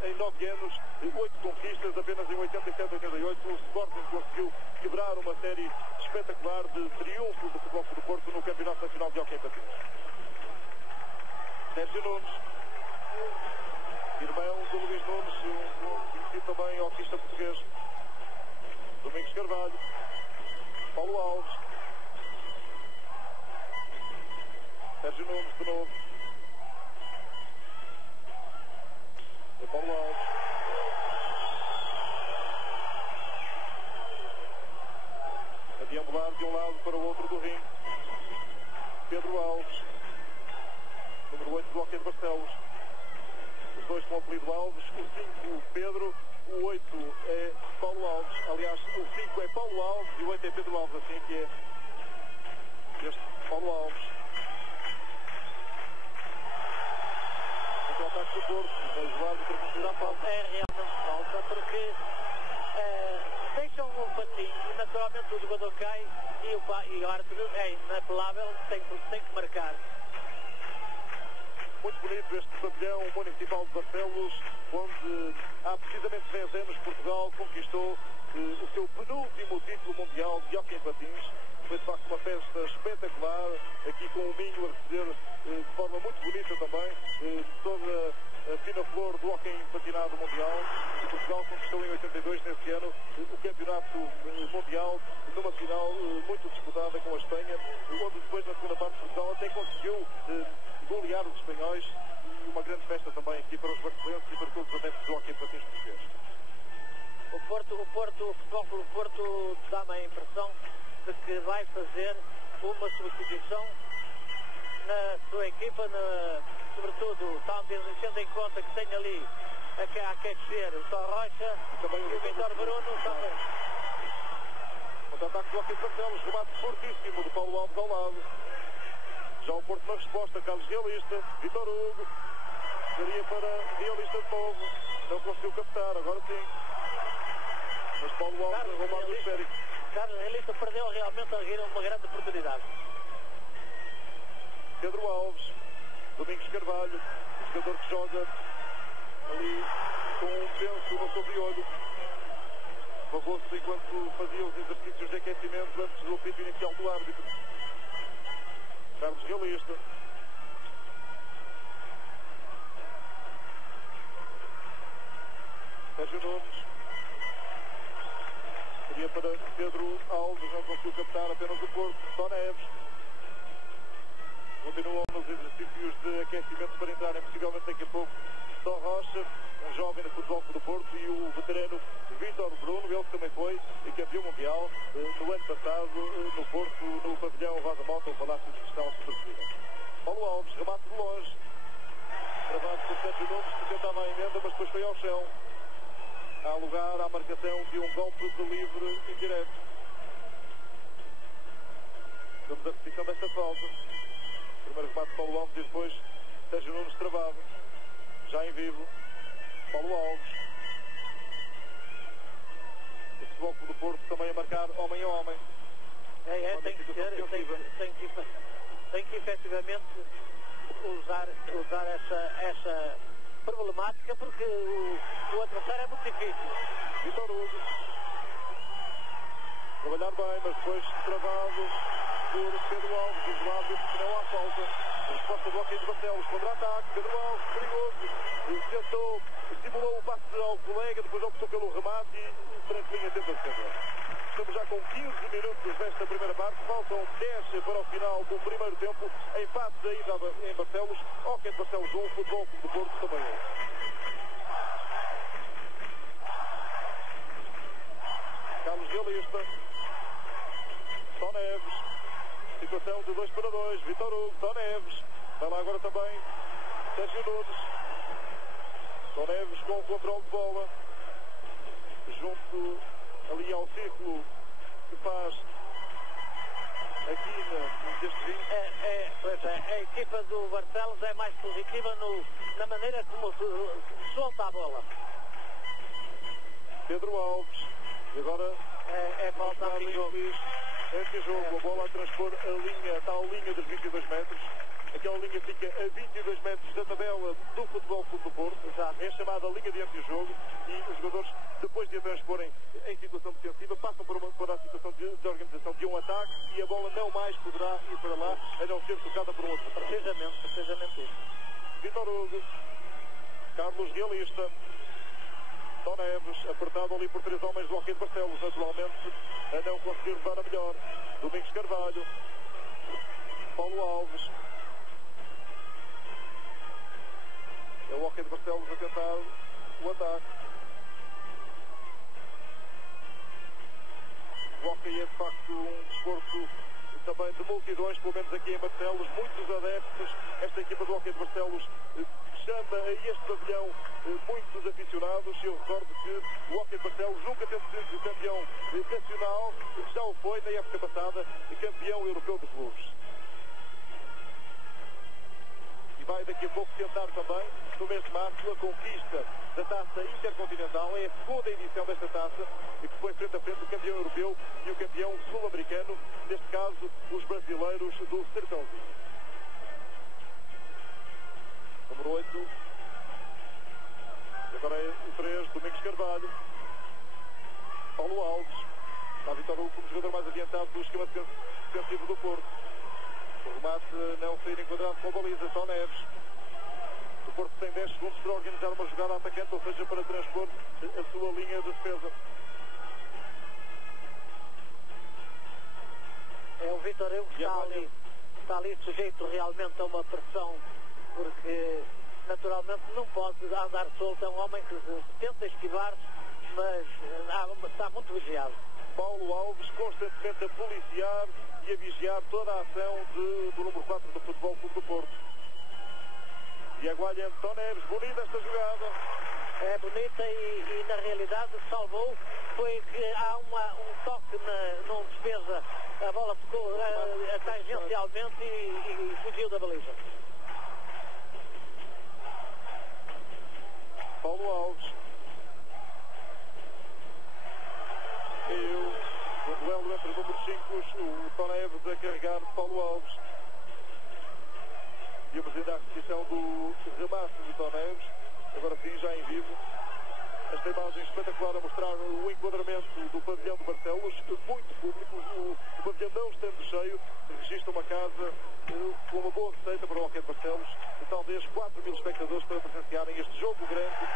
Em 9 anos, 8 conquistas, apenas em 87 e 88 o Sporting conseguiu quebrar uma série espetacular de triunfos do Futebol Clube do Porto no Campeonato Nacional de Hóquei em Patins. Sérgio Nunes, irmão do Luís Nunes, conhecido também hoquista português. Domingos Carvalho, Paulo Alves, Sérgio Nunes de novo. E Paulo Alves. A deambular de um lado para o outro do ringue. Pedro Alves, número 8 do Hóquei de Barcelos. Os dois com o apelido Alves, o 5 Pedro, o 8 é Paulo Alves. Aliás, o 5 é Paulo Alves e o 8 é Pedro Alves, assim que é este Paulo Alves. O ataque do Porto, mas o árbitro considera a falta. É realmente falta, porque deixam um patinho e naturalmente o jogador cai e o árbitro é inapelável, tem que marcar. Muito bonito este pavilhão municipal de Barcelos, onde há precisamente 10 anos Portugal conquistou o seu penúltimo título mundial de hóquei em patins. Foi de facto uma festa espetacular, aqui com o Minho a receber de forma muito bonita também toda a fina flor do hóquei patinado mundial. E Portugal conquistou em 82, nesse ano, o campeonato mundial, numa final muito disputada com a Espanha, onde depois na segunda parte Portugal até conseguiu golear os espanhóis, e uma grande festa também aqui para os barcelenses e para todos os adeptos do hóquei de patins português. O Futebol Clube do Porto dá-me a impressão de que vai fazer uma substituição na sua equipa, sobretudo tendo em conta que tem ali a aquecer o Tó Rocha e o Vítor Bruno também. Contra-ataque do Hóquei de Barcelos, remate fortíssimo do Paulo Alves ao lado. Já o Porto na resposta, Carlos Realista, Vítor Hugo, seria para Realista de novo, não conseguiu captar, agora sim. Mas Paulo Alves roubado do esférico. Carlos Realista perdeu realmente uma grande oportunidade. Pedro Alves, Domingos Carvalho, o jogador que joga ali com um penso no sobre-olho. Pagou-se enquanto fazia os exercícios de aquecimento antes do apito inicial do árbitro. Carlos Realista. Sérgio Nunes. Seria para Pedro Alves, não conseguiu captar, apenas o Porto. Tó Neves. Continuam nos exercícios de aquecimento para entrarem possivelmente daqui a pouco Tó Rocha, um jovem no Futebol Clube do Porto, e o veterano Vítor Bruno, ele que também foi campeão mundial no ano passado no Porto, no pavilhão Rosa Mota, o Palácio de Cristal Supercida. Paulo Alves, remate de longe, travado por Sérgio Nunes, que tentava a emenda, mas depois foi ao chão. Há lugar à marcação de um golpe de livre indireto. Temos a repetição desta falta. Primeiro remate de Paulo Alves e depois Sérgio Nunes travado. Já em vivo, Paulo Alves. O Futebol Clube do Porto também a marcar homem a homem. Tem que ser, tem que efetivamente usar essa problemática, porque o adversário é muito difícil. Vítor Hugo. Trabalhar bem, mas depois travado por Pedro Alves, dos lados, que não há falta. A resposta do Hóquei de Barcelos, contra-ataque, Pedro Alves, perigoso. Tentou, simulou o passe ao colega, depois optou pelo remate e frente linha tenta defender. Estamos já com 15 minutos desta primeira parte, faltam 10 para o final do primeiro tempo. Empate ainda em Barcelos, Hóquei de Barcelos 1, Futebol Clube do Porto também 1. Carlos Realista. Tó Neves. Situação de 2-2. Vítor Hugo, Tó Neves. Vai lá agora também Sérgio Nunes. Tó Neves com o controle de bola. Junto ali ao círculo que faz aqui neste ringue. A equipa do Barcelos é mais positiva na maneira como solta a bola. Pedro Alves. E agora é falta anti-jogo. A bola a transpor a tal linha dos 22 metros. Aquela linha fica a 22 metros da tabela do Futebol Clube do Porto. Exato. É chamada linha de anti-jogo e os jogadores, depois de a transporem em situação defensiva, passam por a situação de organização de um ataque e a bola não mais poderá ir para lá, a não ser tocada por um outro. Precisamente isso. Vítor Hugo, Carlos Realista, Tó Neves, apertado ali por 3 homens do Hockey de Barcelos, naturalmente, a não conseguir levar a melhor. Domingos Carvalho, Paulo Alves. É o Hockey de Barcelos a tentar o ataque. O Hockey é de facto um desporto também de multidões, pelo menos aqui em Barcelos, muitos adeptos. Esta equipa do Hockey de Barcelos chama a este pavilhão muitos aficionados. Eu recordo que o Hockey de Barcelos nunca teve sido campeão nacional, já o foi na época passada, campeão europeu de clubes. E vai daqui a pouco tentar também, no mês de março, a conquista da Taça Intercontinental. É a segunda edição desta taça, e que foi frente a frente o campeão europeu e o campeão sul-americano, neste caso os brasileiros do Sertãozinho. Número 8. E agora é o 3, Domingos Carvalho. Paulo Alves. Está a Vítor Hugo como jogador mais adiantado do esquema defensivo do Porto. O remate não sair enquadrado com a baliza. Tó Neves. O Porto tem 10 segundos para organizar uma jogada atacante, ou seja, para transpor a sua linha de defesa. É o Vítor Hugo que está ali sujeito realmente a uma pressão, porque naturalmente não pode andar solto. É um homem que tenta esquivar-se, mas está muito vigiado. Paulo Alves constantemente a policiar e a vigiar toda a ação do número 4 do Futebol Clube do Porto. E aguarda Tó Neves, bonita esta jogada. É bonita e na realidade salvou. Foi que há um toque num defesa, a bola ficou tangencialmente e fugiu da baliza. Paulo Alves. E o duelo entre o número 5, o Tó Neves a carregar Paulo Alves. E vamos ainda à repetição do remate de Tó Neves. Agora sim, já em vivo. Esta imagem espetacular a mostrar o enquadramento do pavilhão de Barcelos. Muito público. O pavilhão não estando cheio. Registra uma casa com uma boa receita para o Hockey de Barcelos. Talvez 4.000 espectadores para presenciarem este jogo grande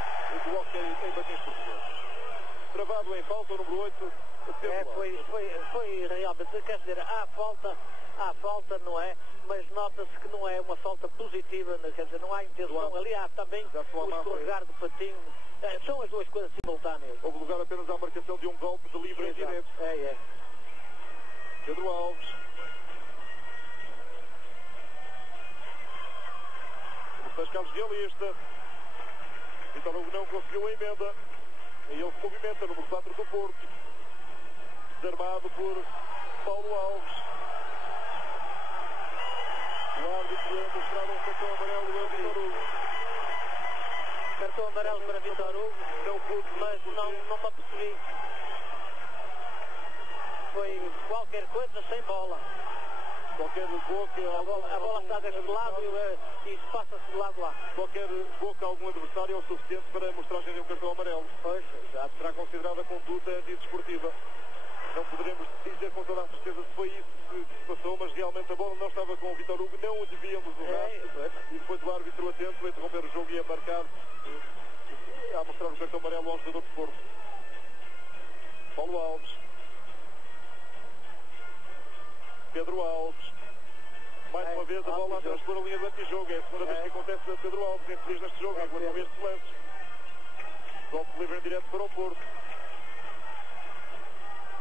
do Hockey em patins portugueses. Travado em falta, o número 8. Foi realmente, quer dizer, há falta, não é? Mas nota-se que não é uma falta positiva, quer dizer, não há intenção. Ali há também o escorregar do patinho. São as duas coisas simultâneas. Houve lugar apenas à marcação de um golpe de livre em direto. É. Pedro Alves. O Carlos Realista. Vítor Hugo não conseguiu a emenda. E ele se movimenta, número 4 do Porto. Desarmado por Paulo Alves. O árbitro a mostrar um cartão amarelo a Vítor Hugo. Cartão amarelo para Vítor Hugo, mas não me apercebi. Foi qualquer coisa sem bola. Qualquer boca... A bola está deste lado e passa-se de lado lá. Qualquer boca a algum adversário é o suficiente para mostrar de um cartão amarelo. Pois, já será considerada conduta antidesportiva. Não poderemos dizer com toda a certeza se foi isso que se passou, mas realmente a bola não estava com o Vítor Hugo, não o devíamos jogar. E depois o árbitro atento a interromper o jogo e a marcar, a mostrar o cartão amarelo ao jogador de Porto. Paulo Alves. Pedro Alves. Mais uma vez a bola a transpor a linha de antijogo. É a segunda vez que acontece a Pedro Alves infeliz neste jogo, enquanto a estes lances. Golpe livre em direto para o Porto.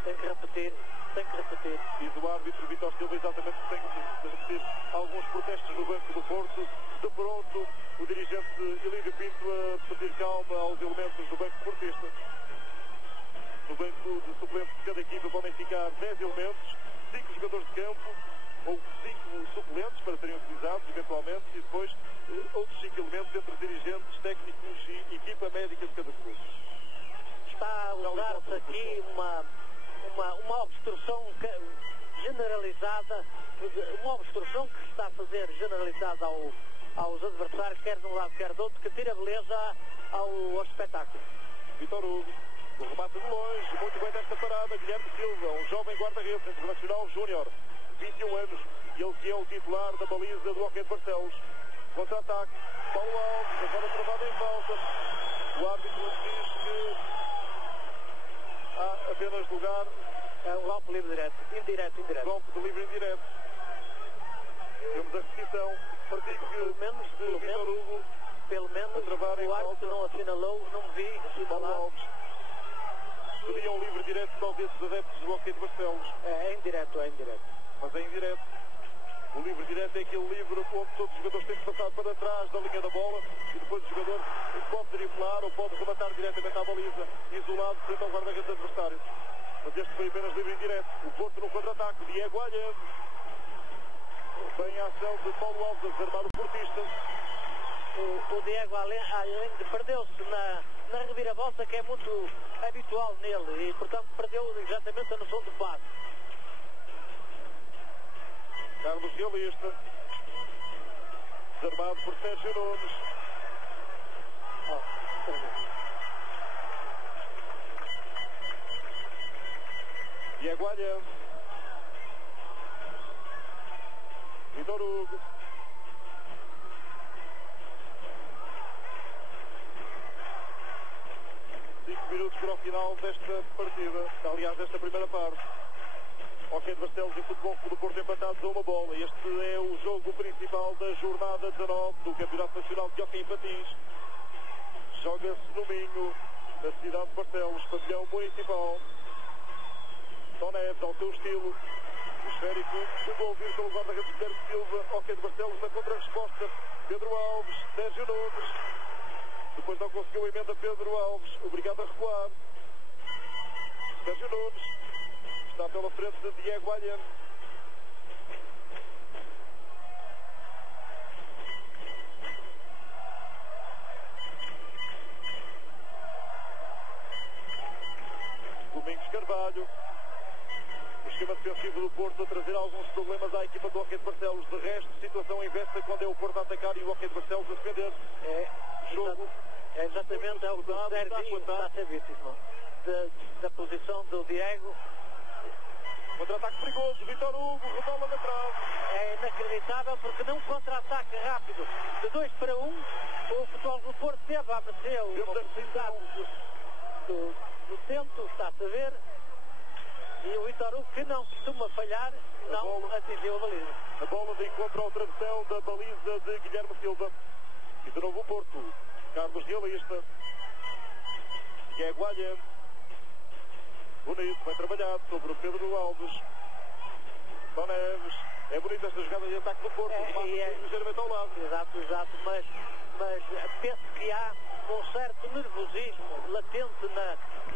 Tem que repetir. tem que repetir. Diz o árbitro Vítor Silva exatamente que tem que repetir alguns protestos no banco do Porto. De pronto, o dirigente Elídio Pinto a pedir calma aos elementos do banco portista. No banco de suplentes de cada equipa podem ficar 10 elementos, 5 jogadores de campo, ou 5 suplentes para serem utilizados eventualmente, e depois outros 5 elementos entre dirigentes, técnicos e equipa médica de cada clube. Está a usar-se aqui uma obstrução generalizada, uma obstrução que se está a fazer generalizada aos adversários, quer de um lado, quer do outro, que tira beleza ao espetáculo. Vítor Hugo, o remate de longe, muito bem desta parada, Guilherme Silva, um jovem guarda-redes internacional júnior, 21 anos, e ele que é o titular da baliza do Hockey de Barcelos. Contra-ataque, Paulo Alves, agora travado em falta. O árbitro diz que há apenas lugar. É um golpe livre direto, indireto. Golpe de livre indireto. Temos a repetição. Pelo menos o árbitro não assinalou, não vi Paulo assinalar. Alves. Seria um livre direto para esses adeptos do Hockey de Barcelos. É indireto. Mas é indireto. O livre direto é aquele livre onde todos os jogadores têm que passar para trás da linha da bola e depois o jogador pode driblar ou pode rematar diretamente à baliza, isolado frente ao guarda-redes adversário. Mas este foi apenas livre indireto. O Porto no contra-ataque, Diego Alhem. Vem a ação de Paulo Alves a desarmar o portista. O Diego Além perdeu-se na reviravolta, que é muito habitual nele, e portanto perdeu exatamente a noção de passe. Carlos Realista, desarmado por Sérgio Nunes. Diego Alhem. Vítor Hugo. Minutos para o final desta partida, aliás desta primeira parte. Hockey de Barcelos e Futebol Clube do Porto empatados a uma bola. Este é o jogo principal da jornada 19 do Campeonato Nacional de Hockey em Patins. Joga-se no Minho, na cidade de Barcelos, pavilhão municipal. Tom Neves, ao seu estilo. O esférico, envolvido pelo guarda-redes Guilherme Silva. Hockey de Barcelos na contra-resposta. Pedro Alves, Sérgio Nunes. Depois não conseguiu a emenda Pedro Alves, obrigado a recuar. Sérgio Nunes está pela frente de Diego Alhem. Domingos Carvalho. O esquema defensivo do Porto a trazer alguns problemas à equipa do Hockey de Barcelos. De resto, situação inversa quando é o Porto a atacar e o Hockey de Barcelos a defender. Jogo. É exatamente o que o Serginho está a ser vítima da posição do Diego. Contra-ataque perigoso, Vítor Hugo, rebola na trave. É inacreditável, porque num contra-ataque rápido de 2 para 1, o Futebol do Porto teve a mercê uma possibilidade do centro, está-se a ver, e o Vítor Hugo, que não costuma falhar, não atingiu a baliza. A bola de encontro ao travessão da baliza de Guilherme Silva. E de novo o Porto. Carlos Realista. Diego Alhem. Bonito, bem trabalhado sobre o Pedro Alves. Tom Neves. É bonita esta jogada de ataque do Porto. Ligeiramente ao lado. Exato, mas penso que há um certo nervosismo latente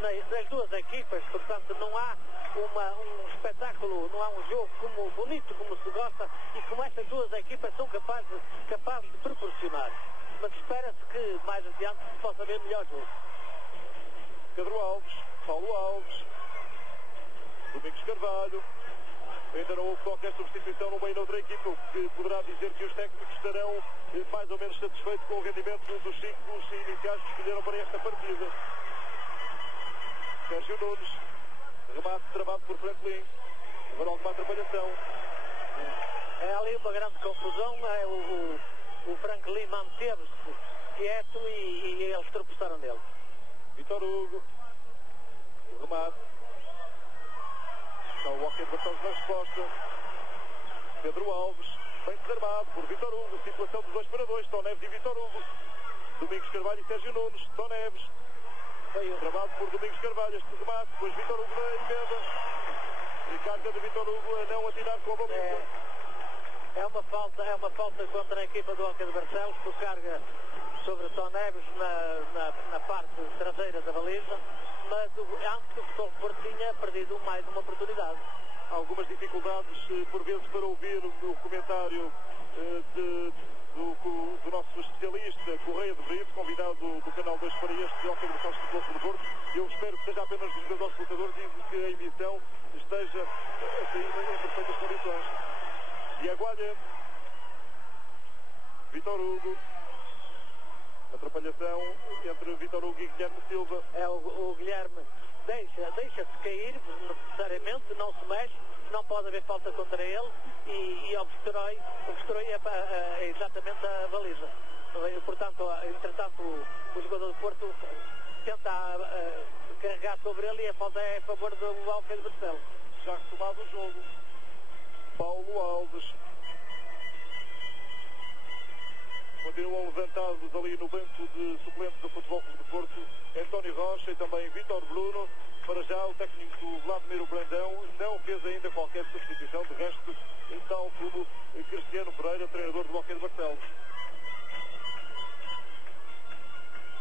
nas duas equipas, portanto não há um espetáculo, não há um jogo como bonito, como se gosta, e como estas duas equipas são capazes de proporcionar. Mas espera-se que mais adiante se possa ver melhor jogo. Pedro Alves, Paulo Alves, Domingos Carvalho. Ainda não houve qualquer substituição no meio da outra equipa, o que poderá dizer que os técnicos estarão mais ou menos satisfeitos com o rendimento dos 5 iniciais que escolheram para esta partida. Sérgio Nunes, remate travado por Franklin. Agora alguma atrapalhação. É ali uma grande confusão. O Franklin manteve-se quieto e eles tropeçaram nele. Vítor Hugo. O remate. Está o Hockey de Barcelos na resposta. Pedro Alves. Bem desarmado por Vítor Hugo. Situação de 2 para 2. Tom Neves e Vítor Hugo. Domingos Carvalho e Sérgio Nunes. Tom Neves. Travado por Domingos Carvalho. Este remate. Depois Vítor Hugo na emenda. Ricardo de Vítor Hugo a não atirar com a baliza. É uma falta contra a equipa do Hóquei de Barcelos, por carga sobre Tó Neves na parte traseira da baliza, mas antes o Futebol do Porto tinha perdido mais uma oportunidade. Algumas dificuldades, por vezes, para ouvir o comentário do nosso especialista Correia de Brito, convidado do canal 2 para este Hóquei de Barcelos Futebol Clube do Porto. Eu espero que seja apenas dos aos escutadores e que a emissão esteja a sair em perfeitas condições. E aguarda Vítor Hugo. Atrapalhação entre Vítor Hugo e Guilherme Silva. O Guilherme deixa-se cair necessariamente, não se mexe, não pode haver falta contra ele e obstrui exatamente a baliza. Portanto, entretanto, o jogador do Porto tenta carregar sobre ele e a falta é a favor do Hóquei de Barcelos. Já retomado o jogo. Paulo Alves. Continuam levantados ali no banco de suplentes do Futebol Clube do Porto António Rocha e também Vítor Bruno. Para já o técnico Vladimir Brandão não fez ainda qualquer substituição, de resto, tal como Cristiano Pereira, treinador do Hóquei de Barcelos.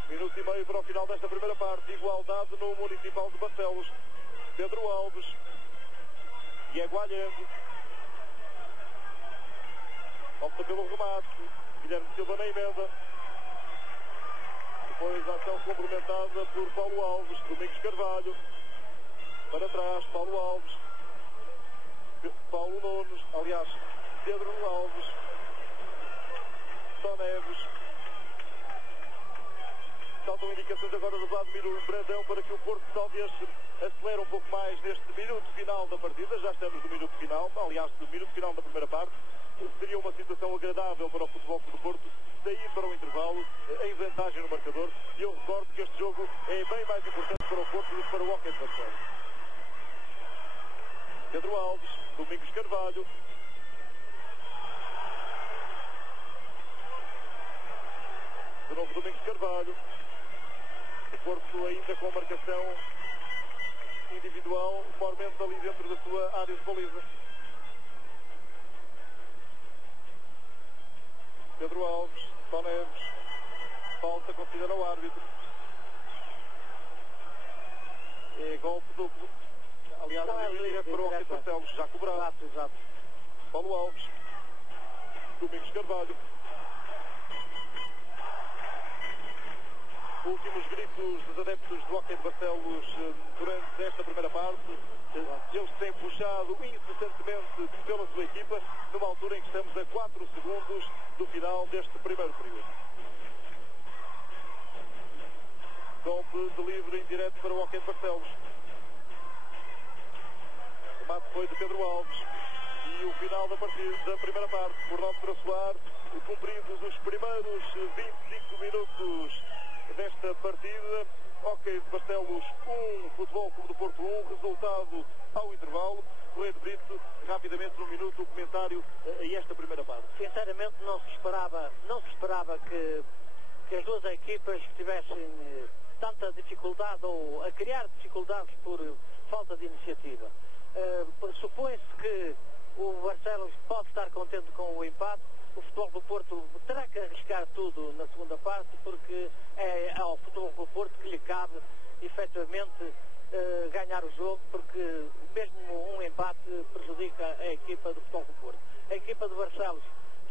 Minuto e meio para o final desta primeira parte. Igualdade no Municipal de Barcelos. Pedro Alves. Diego Alhando. Opta pelo remate. Guilherme Silva na emenda. Depois a ação complementada por Paulo Alves. Domingos Carvalho. Para trás, Paulo Alves. Paulo Nunes. Aliás, Pedro Alves. Tó Neves. Saltam indicações agora do Vladimir Brandão para que o Porto talvez acelere um pouco mais neste minuto final da partida. Já estamos no minuto final, aliás, no minuto final da primeira parte. Seria uma situação agradável para o Futebol Clube do Porto sair para o intervalo em vantagem no marcador. E eu recordo que este jogo é bem mais importante para o Porto do que para o Hóquei de Barcelos. Pedro Alves, Domingos Carvalho. De novo Domingos Carvalho. O Porto ainda com a marcação individual, formalmente ali dentro da sua área de baliza. Pedro Alves, Tó Neves, falta, considera o árbitro. É golpe duplo. Aliás, direto para o Hóquei de Barcelos, já cobrado. Exato. Paulo Alves, Domingos Carvalho. Últimos gritos dos adeptos do Hóquei de Barcelos durante esta primeira parte. Eles têm puxado incessantemente pela sua equipa, numa altura em que estamos a 4 segundos do final deste primeiro período. Golpe de livre em direto para o Hóquei de Barcelos. O mate foi de Pedro Alves. E o final da partida, da primeira parte, por nome para soar, cumpridos os primeiros 25 minutos desta partida. Hóquei de Barcelos 1, Futebol Clube do Porto 1, resultado ao intervalo. Correia de Brito, rapidamente num minuto, o comentário a esta primeira parte. Sinceramente não se esperava que as duas equipas tivessem tanta dificuldade ou a criar dificuldades por falta de iniciativa. Supõe-se que o Barcelos pode estar contente com o empate. O Futebol do Porto terá que arriscar tudo na segunda parte, porque é ao Futebol do Porto que lhe cabe efetivamente ganhar o jogo, porque mesmo um empate prejudica a equipa do Futebol do Porto. A equipa do Barcelos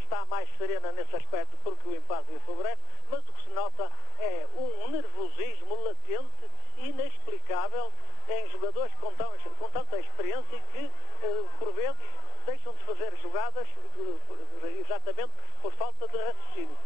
está mais serena nesse aspecto porque o empate lhe favorece, mas o que se nota é um nervosismo latente, inexplicável, em jogadores com tanta experiência que, por vezes, deixam de fazer jogadas exatamente por falta de raciocínio.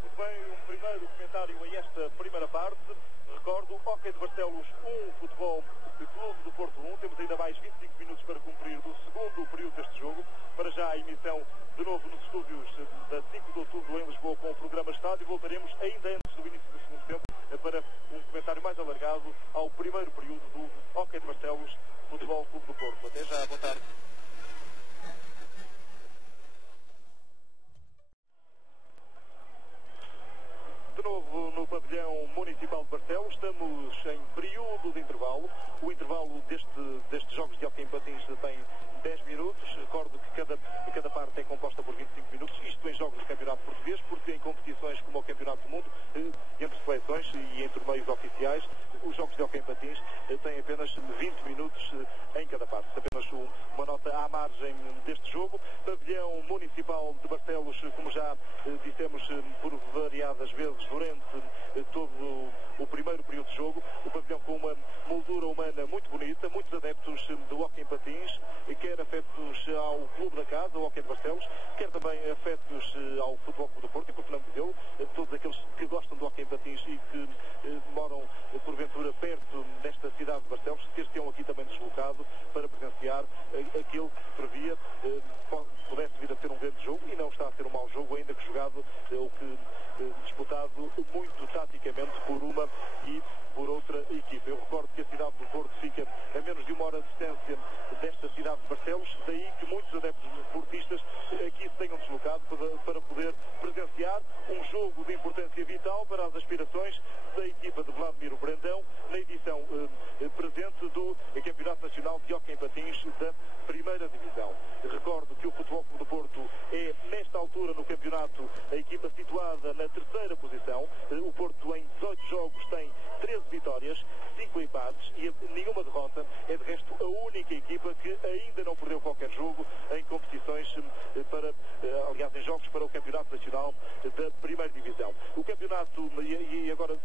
Muito bem, um primeiro comentário a esta primeira parte. Recordo, Hóquei de Barcelos 1, Futebol Clube do Porto 1. Temos ainda mais 25 minutos para cumprir do segundo período deste jogo. Para já a emissão de novo nos estúdios da 5 de outubro em Lisboa com o programa Estádio. Voltaremos ainda antes do início do segundo tempo para um comentário mais alargado ao primeiro período do Hóquei de Barcelos, Futebol Clube do Porto. Até já, boa tarde. de novo no pavilhão municipal de Barcelos. Estamos em período de intervalo. O intervalo destes jogos de hóquei em patins tem 10 minutos. Recordo que cada parte é composta por 25 minutos. Isto em jogos do Campeonato Português, porque em competições como o Campeonato do Mundo, entre seleções e em torneios oficiais, os jogos de hóquei em patins têm apenas 20 minutos em cada parte. Apenas uma nota à margem deste jogo. Pavilhão municipal de Barcelos, como já dissemos por variadas vezes durante todo o primeiro período de jogo, o pavilhão com uma moldura humana muito bonita, muitos adeptos do hóquei em patins, quer afetos ao clube da casa, ao hóquei de Barcelos, quer também afetos ao Futebol Clube do Porto, e por que não dizê-lo, todos aqueles que gostam do hóquei em patins e que moram porventura perto desta cidade de Barcelos, que estejam aqui também deslocado para presenciar aquilo que previa pudesse vir a ser um grande jogo, e não está a ser um mau jogo, ainda que jogado ou que disputado muito taticamente por uma e por outra equipa. Eu recordo que a cidade do Porto fica a menos de 1 hora de distância desta cidade de Barcelos, daí que muitos adeptos portistas aqui se tenham deslocado para poder presenciar um jogo de importância vital para as aspirações da equipa de Vladimir Brandão na edição presente do Campeonato Nacional de Hóquei em Patins da Primeira Divisão. Recordo que o Futebol Clube do Porto é, nesta altura no campeonato, a equipa situada na terceira posição. O Porto em 18 jogos tem 13 vitórias, 5 empates e nenhuma derrota. É de resto a única equipa que ainda não perdeu qualquer jogo em competições aliás em jogos para o Campeonato Nacional da Primeira Divisão. O campeonato, e agora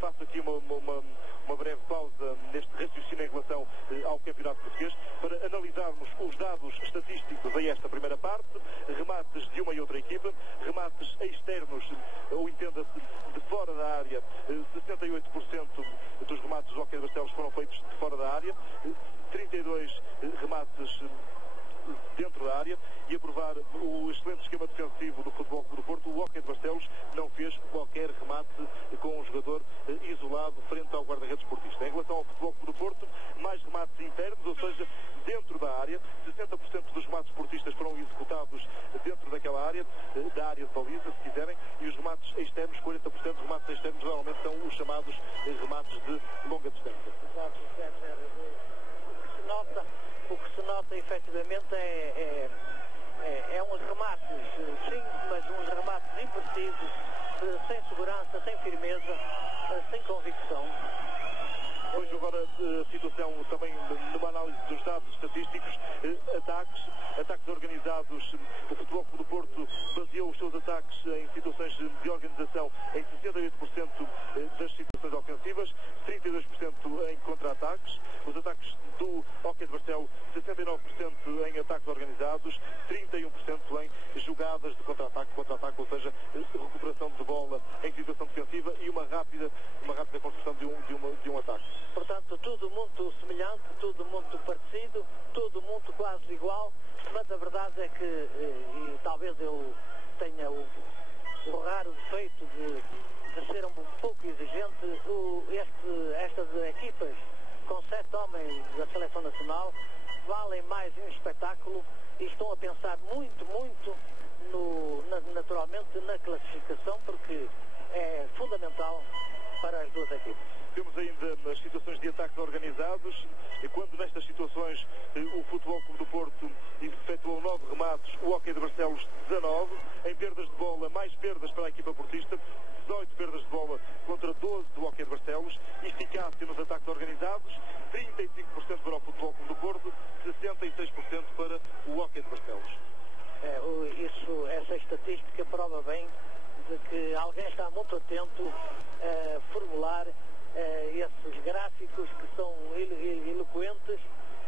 faço aqui uma breve pausa neste raciocínio em relação ao Campeonato Português, para analisarmos os dados estatísticos a esta primeira parte, remates de uma e outra equipa, remates externos, ou entenda-se de fora da área, 68% dos remates do hóquei de Barcelos foram feitos de fora da área, 32 remates dentro da área, e a provar o excelente esquema defensivo do Futebol Clube do Porto, o hóquei de Barcelos não fez qualquer remate com um jogador isolado frente ao guarda-redes portista. Em relação ao Futebol Clube do Porto, mais remates internos, ou seja, dentro da área, 60% dos remates portistas foram executados dentro daquela área, da área de baliza, se quiserem, e os remates externos, 40% dos remates externos normalmente são os chamados remates de longa distância. O que se nota efetivamente é uns remates simples, mas uns remates imprecisos, sem segurança, sem firmeza, sem convicção. Hoje agora a situação também numa análise dos dados estatísticos, ataques organizados. O Futebol Clube do Porto baseou os seus ataques em situações de organização em 68% das situações ofensivas, 32% em contra-ataques. Os ataques do hóquei de Barcelos, 69% em ataques organizados, 31% em jogadas de contra-ataque, ou seja, recuperação de bola em situação defensiva e uma rápida construção de um ataque. Portanto, tudo muito semelhante, tudo muito parecido, tudo muito quase igual, mas a verdade é que, e talvez eu tenha o raro defeito de ser um pouco exigente, estas equipas com 7 homens da Seleção Nacional valem mais um espetáculo e estão a pensar muito naturalmente na classificação, porque é fundamental para as duas equipes. Temos ainda as situações de ataques organizados, e quando nestas situações o Futebol Clube do Porto efetuou 9 remates, o hóquei de Barcelos 19, em perdas de bola, mais perdas para a equipa portista, 18 perdas de bola contra 12 do hóquei de Barcelos, eficácia nos ataques organizados, 35% para o Futebol Clube do Porto, 66% para o hóquei de Barcelos. Essa estatística prova bem de que alguém está muito atento a formular esses gráficos que são eloquentes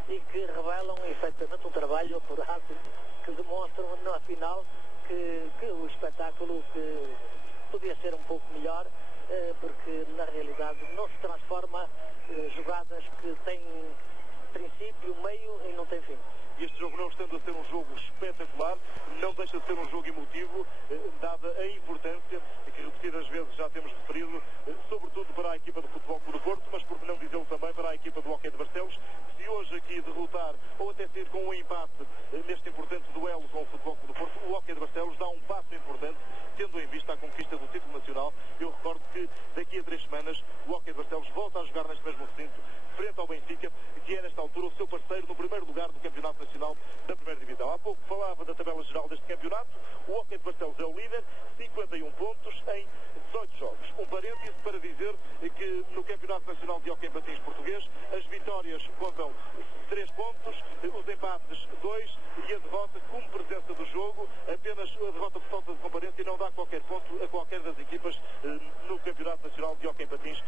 e que revelam efetivamente um trabalho apurado, que demonstram no final que o espetáculo que podia ser um pouco melhor, porque na realidade não se transforma jogadas que têm princípio, meio e não tem fim. Este jogo, não estando a ser um jogo espetacular, não deixa de ser um jogo emotivo, dada a importância que repetidas vezes já temos referido, sobretudo para a equipa do Futebol Clube do Porto, mas por que não dizê-lo também para a equipa do hóquei de Barcelos. Se hoje aqui derrotar ou até sair com um empate neste importante duelo com o Futebol Clube do Porto, o hóquei de Barcelos dá um passo importante tendo em vista a conquista do título nacional. Eu recordo que daqui a 3 semanas o Hóquei de Barcelos volta a jogar neste mesmo recinto, frente ao Benfica, que é nesta altura o seu parceiro no primeiro lugar do Campeonato Nacional da Primeira Divisão. Há pouco falava da tabela geral deste campeonato. O Hóquei de Barcelos é o líder, 51 pontos em 18 jogos. Um parêntese para dizer que no Campeonato Nacional de Hóquei em Patins português as vitórias contam 3 pontos, os empates 2 e a derrota como presença do jogo, apenas a derrota por falta de comparência não dá qualquer ponto a qualquer das equipas no Campeonato Nacional de Hóquei em Patins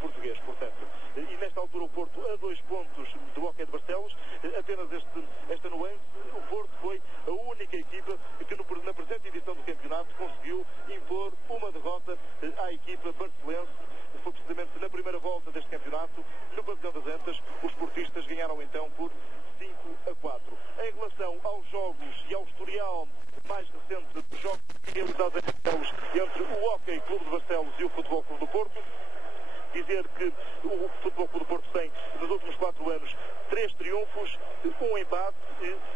português, portanto. E nesta altura o Porto a 2 pontos do Hóquei de Barcelos, apenas esta nuance, o Porto foi a única equipa que na presente edição do campeonato conseguiu impor uma derrota à equipa barcelense. Foi precisamente na primeira volta deste campeonato, no Pavilhão das Antas, os portistas ganharam então por 5-4. Em relação aos jogos e ao historial mais recente dos jogos realizados em Barcelos entre o Hóquei Clube de Barcelos e o Futebol Clube do Porto, dizer que o Futebol Clube do Porto tem, nos últimos 4 anos, 3 triunfos, 1 empate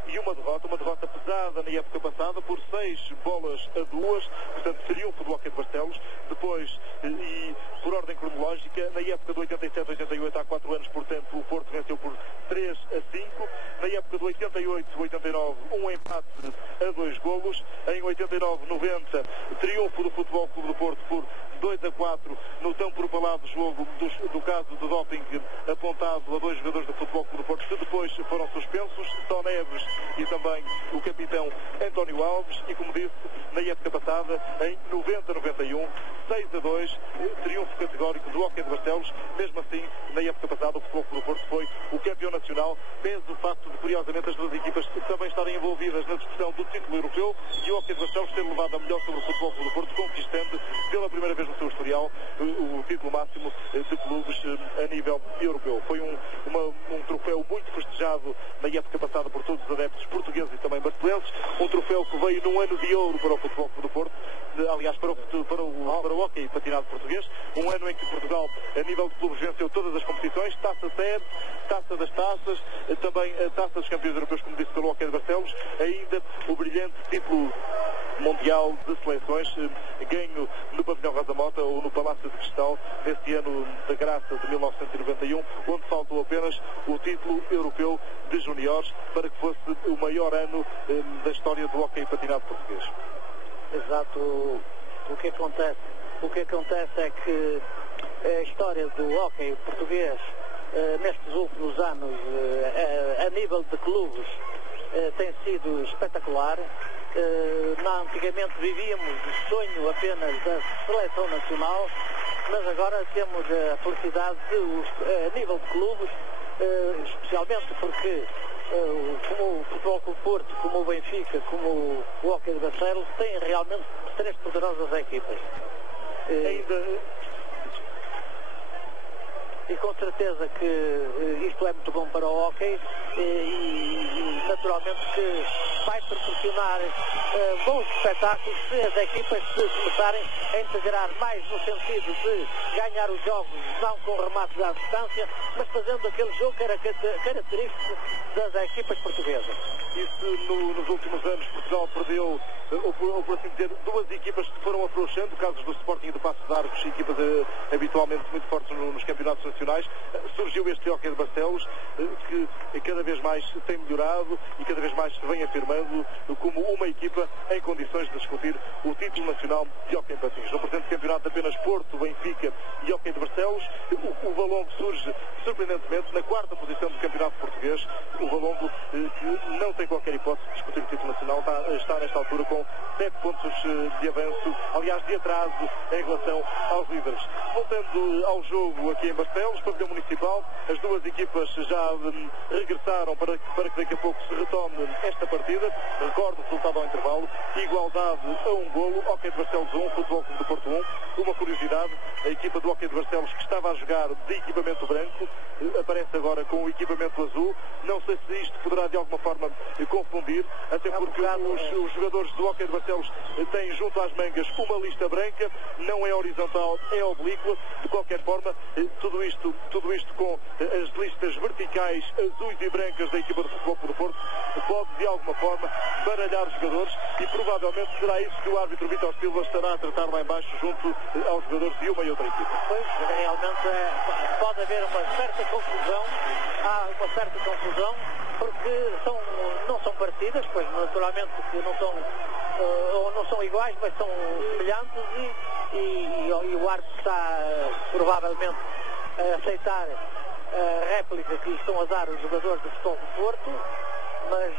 e uma derrota pesada na época passada, por 6-2, portanto seria o Futebol Clube de Barcelos. Depois, e por ordem cronológica, na época de 87-88, há 4 anos, portanto, o Porto venceu por 3-5. Na época de 88-89, um empate a 2 golos. Em 89-90, triunfo do Futebol Clube do Porto por 2-4 no tão propalado jogo do caso de doping apontado a 2 jogadores do Futebol Clube do Porto, que depois foram suspensos, Tó Neves e também o capitão António Alves. E como disse, na época passada, em 90-91, 6-2, triunfo categórico do Hóquei de Barcelos. Mesmo assim, na época passada, o Futebol Clube do Porto foi o campeão nacional, pese o facto de, curiosamente, as duas equipas também estarem envolvidas na discussão do título europeu e o Hóquei de Barcelos ter levado a melhor sobre o Futebol Clube do Porto, conquistando pela primeira vez no seu historial o título máximo de clubes a nível europeu. Foi um troféu muito festejado na época passada por todos os adeptos portugueses e também barcelenses, um troféu que veio num ano de ouro para o Futebol Clube do Porto, aliás para o hóquei patinado português, um ano em que Portugal, a nível de clubes, venceu todas as competições, Taça Sede, Taça das Taças, também a Taça dos Campeões Europeus, como disse, pelo Hóquei de Barcelos, ainda o brilhante título mundial de seleções, ganho no Pavilhão Rosa Mota ou no Palácio de Cristal, nesse ano da graça de 1991, onde faltou apenas o título europeu de juniores para que fosse o maior ano da história do hóquei patinado português. Exato. O que acontece é que a história do hóquei português nestes últimos anos, a nível de clubes, tem sido espetacular. Antigamente vivíamos o sonho apenas da seleção nacional, mas agora temos a felicidade de, a nível de clubes, especialmente porque como o Futebol Clube do Porto, como o Benfica, como o Hóquei de Barcelos, têm realmente 3 poderosas equipas. E com certeza que isto é muito bom para o hóquei e naturalmente que vai proporcionar bons espetáculos se as equipas se começarem a integrar mais no sentido de ganhar os jogos não com remates à distância, mas fazendo aquele jogo que era característico das equipas portuguesas. Isso nos últimos anos Portugal perdeu, ou por assim dizer, 2 equipas que foram afrouxando, casos do Sporting e do Paços de Arcos, equipas habitualmente muito fortes nos campeonatos nacionais. Surgiu este Hóquei de Barcelos, que cada vez mais tem melhorado e cada vez mais se vem afirmando como uma equipa em condições de discutir o título nacional de hóquei em patins. No presente campeonato apenas Porto, Benfica e Hóquei de Barcelos. O Valongo surge surpreendentemente na 4ª posição do campeonato português. O Valongo, que não tem qualquer hipótese de discutir o título nacional, está nesta altura com 7 pontos de avanço, aliás de atraso em relação aos líderes. Voltando ao jogo aqui em Barcelos, pavilhão municipal, as duas equipas já regressaram para que daqui a pouco se retome esta partida. Recordo o resultado ao intervalo: igualdade a 1 golo, Hóquei de Barcelos 1, Futebol Clube do Porto 1. Uma curiosidade: a equipa do Hóquei de Barcelos, que estava a jogar de equipamento branco, aparece agora com o equipamento azul. Não sei se isto poderá de alguma forma confundir, até porque os jogadores do Hóquei de Barcelos têm junto às mangas uma lista branca, não é horizontal, é oblíqua. De qualquer forma, tudo isto tudo isto com as listas verticais azuis e brancas da equipa do Futebol Clube do Porto, pode de alguma forma baralhar os jogadores e provavelmente será isso que o árbitro Vítor Silva estará a tratar lá em baixo junto aos jogadores de uma e outra equipa. Pois, realmente pode haver uma certa confusão, há uma certa confusão, porque não são partidas, pois naturalmente que não são iguais, mas são semelhantes e o árbitro está provavelmente a aceitar a réplica que estão a dar os jogadores do Futebol do Porto, mas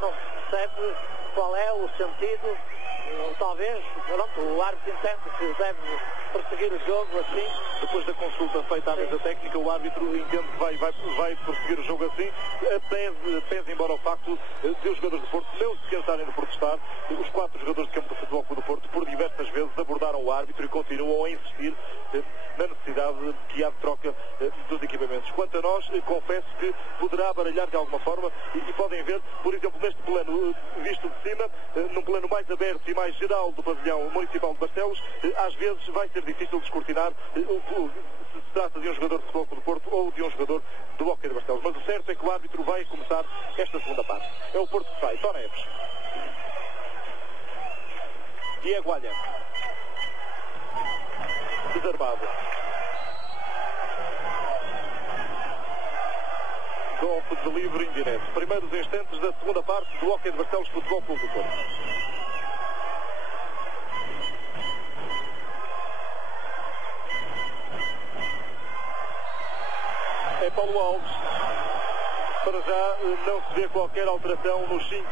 não se percebe qual é o sentido. Talvez, pronto, o árbitro entende que deve prosseguir o jogo assim. Depois da consulta feita à mesa técnica, o árbitro entende que vai prosseguir o jogo assim, pese embora o facto de os jogadores do Porto não sequer estarem a protestar. Os 4 jogadores de campo do Futebol Clube do Porto por diversas vezes abordaram o árbitro e continuam a insistir na necessidade que há de troca dos equipamentos. Quanto a nós, confesso que poderá baralhar de alguma forma e podem ver, por exemplo, neste plano visto de cima, num plano mais aberto e mais geral do pavilhão municipal de Barcelos, às vezes vai ser difícil descortinar se se trata de um jogador de Futebol Clube do Porto ou de um jogador do Hóquei de Barcelos. Mas o certo é que o árbitro vai começar esta segunda parte. É o Porto que sai. Tó Neves. Diego Alhan. Desarmado. Golpe de livre indireto. Primeiros instantes da segunda parte do Hóquei de Barcelos Futebol Clube do Porto. É Paulo Alves. Para já não se vê qualquer alteração nos 5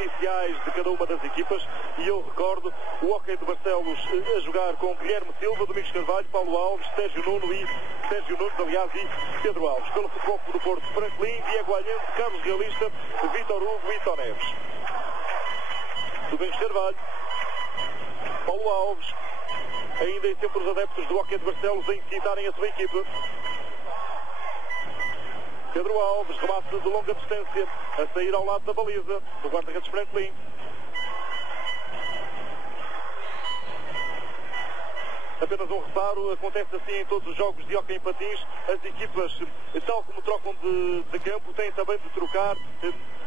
iniciais de cada uma das equipas e eu recordo o Hóquei de Barcelos a jogar com Guilherme Silva, Domingos Carvalho, Paulo Alves, Sérgio Nunes, e Pedro Alves. Pelo Futebol Clube do Porto, Franklin, Diego Alhan, Carlos Realista, Vítor Hugo e Tó Neves. Domingos Carvalho, Paulo Alves, ainda e sempre os adeptos do Hóquei de Barcelos a incitarem a sua equipa. Pedro Alves, remate de longa distância, a sair ao lado da baliza, do guarda-redes Franklin. Apenas um reparo, acontece assim em todos os jogos de hóquei em patins. As equipas, tal como trocam de campo, têm também de trocar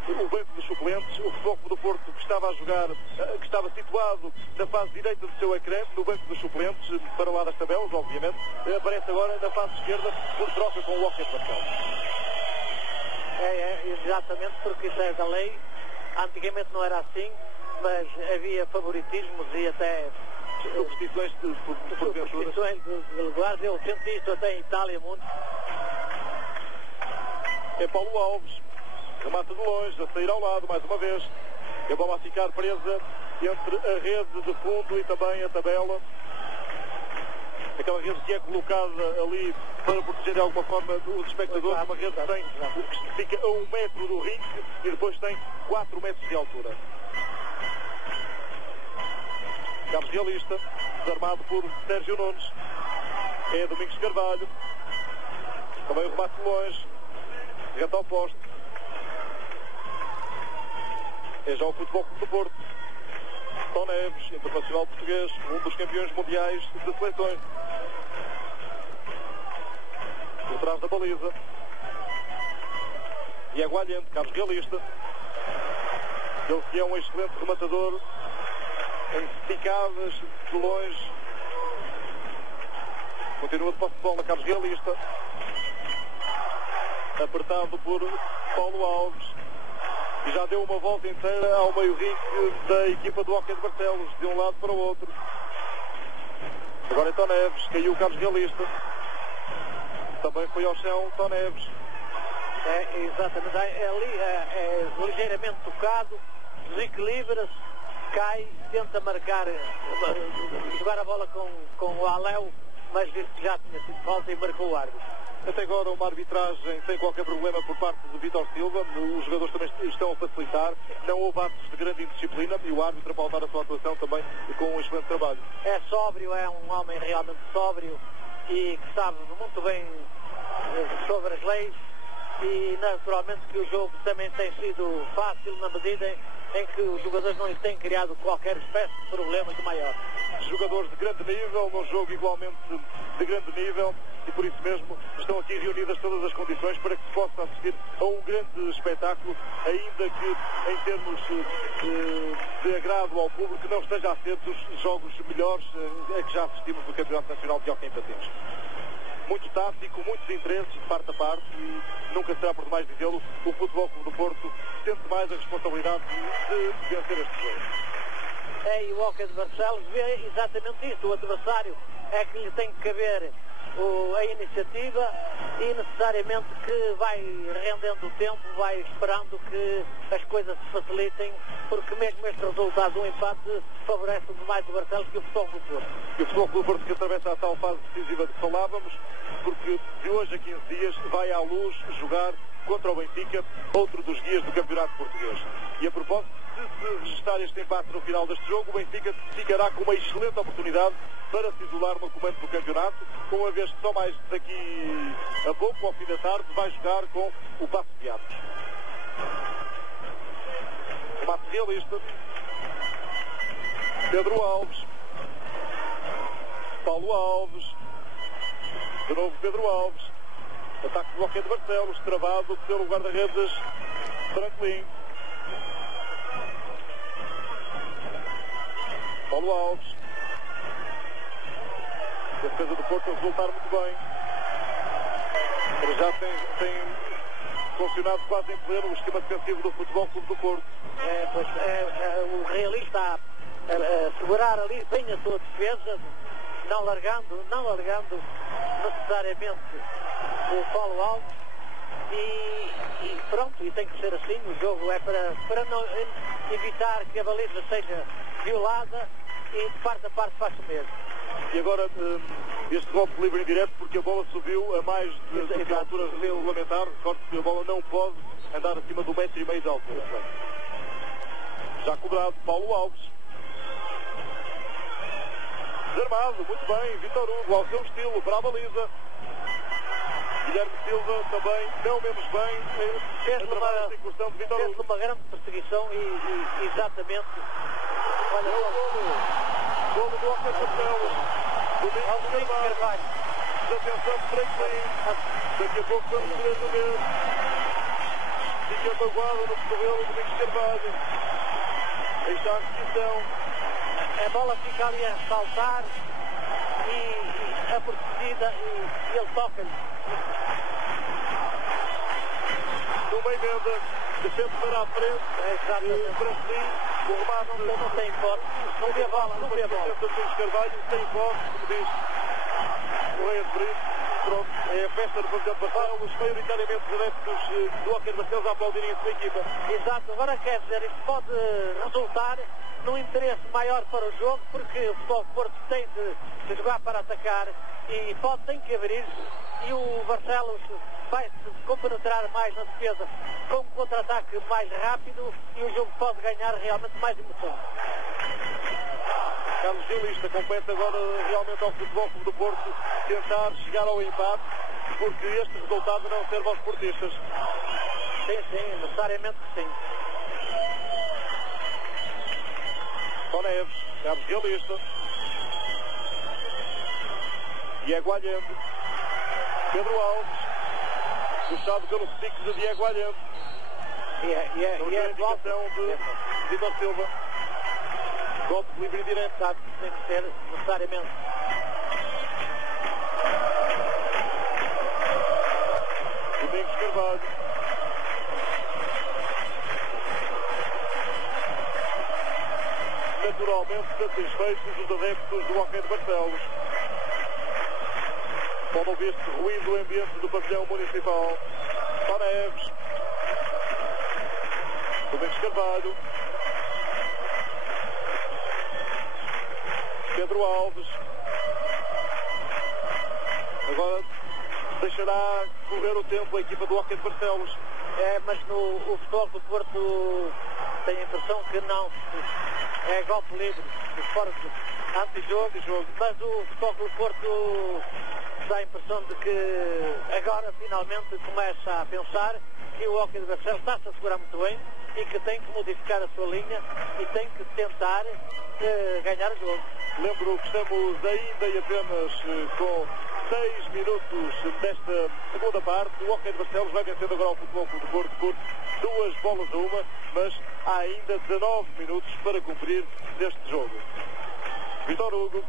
o banco dos suplentes. O Futebol Clube do Porto, que estava a jogar, que estava situado na face direita do seu ecrã, no banco dos suplentes, para lá das tabelas, obviamente, aparece agora na face esquerda, por troca com o Hóquei de Barcelos. Exatamente, porque isso é da lei. Antigamente não era assim, mas havia favoritismos e até superstições de lugares. Eu senti isso até em Itália muito. É Paulo Alves, remata de longe, a sair ao lado mais uma vez. A bola a ficar presa entre a rede de fundo e também a tabela. Aquela rede que é colocada ali para proteger de alguma forma os espectadores, uma rede que fica a 1 metro do ringue e depois tem 4 metros de altura. Carlos Realista, desarmado por Sérgio Nunes. É Domingos Carvalho. Também o remate de longe. Reta ao poste. É já o Futebol Clube do Porto. Tó Neves, internacional português, um dos campeões mundiais de seleções. Por trás da baliza. Diego Alhan, Carlos Realista. Ele que é um excelente rematador. Em picadas de longe. Continua de posse de bola Carlos Realista. Apertado por Paulo Alves. E já deu uma volta inteira ao meio-ringue da equipa do Hóquei de Barcelos, de um lado para o outro. Agora é Tó Neves, caiu o Carlos Realista. Também foi ao chão Tó Neves. Exatamente, ali é ligeiramente tocado, desequilibra-se, cai, tenta marcar, jogar a bola com o Aléu, mas visto que já tinha sido falta e marcou o árbitro. Até agora uma arbitragem sem qualquer problema por parte de Vítor Silva. Os jogadores também estão a facilitar. Não houve atos de grande indisciplina e o árbitro a pautar a sua atuação também com um excelente trabalho. É sóbrio, é um homem realmente sóbrio e que sabe muito bem sobre as leis e naturalmente que o jogo também tem sido fácil na medida em que os jogadores não lhes têm criado qualquer espécie de problemas de maior. Jogadores de grande nível, num jogo igualmente de grande nível, e por isso mesmo estão aqui reunidas todas as condições para que se possa assistir a um grande espetáculo, ainda que em termos de agrado ao público não esteja a ser dos jogos melhores a que já assistimos no Campeonato Nacional de Hóquei em Patins. Muito tático, muitos interesses de parte a parte, e nunca será por demais dizê-lo, o Futebol Clube do Porto sente mais a responsabilidade de vencer este jogo. E o Hóquei de Barcelos vê exatamente isso. O adversário é que lhe tem que caber a iniciativa e necessariamente que vai rendendo o tempo, vai esperando que as coisas se facilitem, porque mesmo este resultado, um empate, favorece mais o Barcelos que o Futebol Clube do Porto. E o Futebol Clube do Porto que atravessa a tal fase decisiva de que falávamos, porque de hoje a 15 dias vai à Luz jogar contra o Benfica, outro dos guias do Campeonato Português. E a propósito, se registar este empate no final deste jogo, o Benfica ficará com uma excelente oportunidade para se isolar no comando do campeonato, uma vez que só mais daqui a pouco, ao fim da tarde, vai jogar com o Paços de Ferreira. Passe realista. Pedro Alves. Paulo Alves. De novo Pedro Alves. Ataque do Hóquei de Barcelos, travado pelo guarda-redes Franklin. Paulo Alves. A defesa do Porto a resultar muito bem. Ele já tem funcionado quase em pleno o esquema defensivo do Futebol Clube do Porto. O realista a segurar ali bem a sua defesa, não largando necessariamente o Paulo Alves, e pronto, e tem que ser assim. O jogo é para não evitar que a baliza seja violada, e de parte a parte faz o mesmo. E agora este golpe livre em direto, porque a bola subiu a mais de altura regulamentar. Recordo que a bola não pode andar acima do 1,5 m de altura. Já cobrado Paulo Alves. Desarmado, muito bem, Vítor Hugo, ao seu estilo, para a baliza. Guilherme Silva também, não menos bem, fez uma grande perseguição e exatamente. Olha, o golo do Hóquei de Barcelos. Domingos Carvalho. Atenção de Franklin. Daqui a pouco vamos poder ver. Fica magoado no cotovelo do Domingos Carvalho. Aí está a repetição. A bola fica ali a saltar e a perseguida, e ele toca-lhe. No meio dentro, defende para a frente. Franklin. O remate não tem hipótese. Não vê a bola. Domingos Carvalho tem hipótese, como diz o Rei de Brito. Pronto, é a festa do Campeonato de Barcelos, maioritariamente os adeptos do Hóquei de Barcelos a aplaudirem a sua equipa. Exato, agora quer dizer, isto pode resultar num interesse maior para o jogo, porque o Futebol Porto tem de jogar para atacar e tem que abrir-se, e o Barcelos vai se compenetrar mais na defesa com um contra-ataque mais rápido, e o jogo pode ganhar realmente mais emoção. Carlos Gilista compete agora realmente ao Futebol Clube do Porto tentar chegar ao empate, porque este resultado não serve aos portistas. Sim, necessariamente que sim. Só Neves, Carlos Gilista. Diego Allende. Pedro Alves. Puxado pelo stick de Diego Allende. E a indicação de Vitor Silva. Golpe livre e direto. Sabe que tem que ser necessariamente. Domingos Carvalho. Naturalmente satisfeitos os adeptos do Hóquei de Barcelos. Pode ouvir-se ruído do ambiente do pavilhão municipal. Só Neves. Domingos Carvalho. Pedro Alves. Agora deixará correr o tempo a equipa do Hóquei de Barcelos. Mas o Futebol do Porto tem a impressão que não é golpe livre, fora de antijogo, mas o Futebol do Porto dá a impressão de que agora finalmente começa a pensar que o Hóquei de Barcelos está-se a segurar muito bem, e que tem que modificar a sua linha e tem que tentar ganhar o jogo. Lembro que estamos ainda e apenas com 6 minutos desta segunda parte. O Hóquei de Barcelos vai vencendo agora o Futebol Clube do Porto por 2-1, mas há ainda 19 minutos para cumprir deste jogo. Vítor Hugo.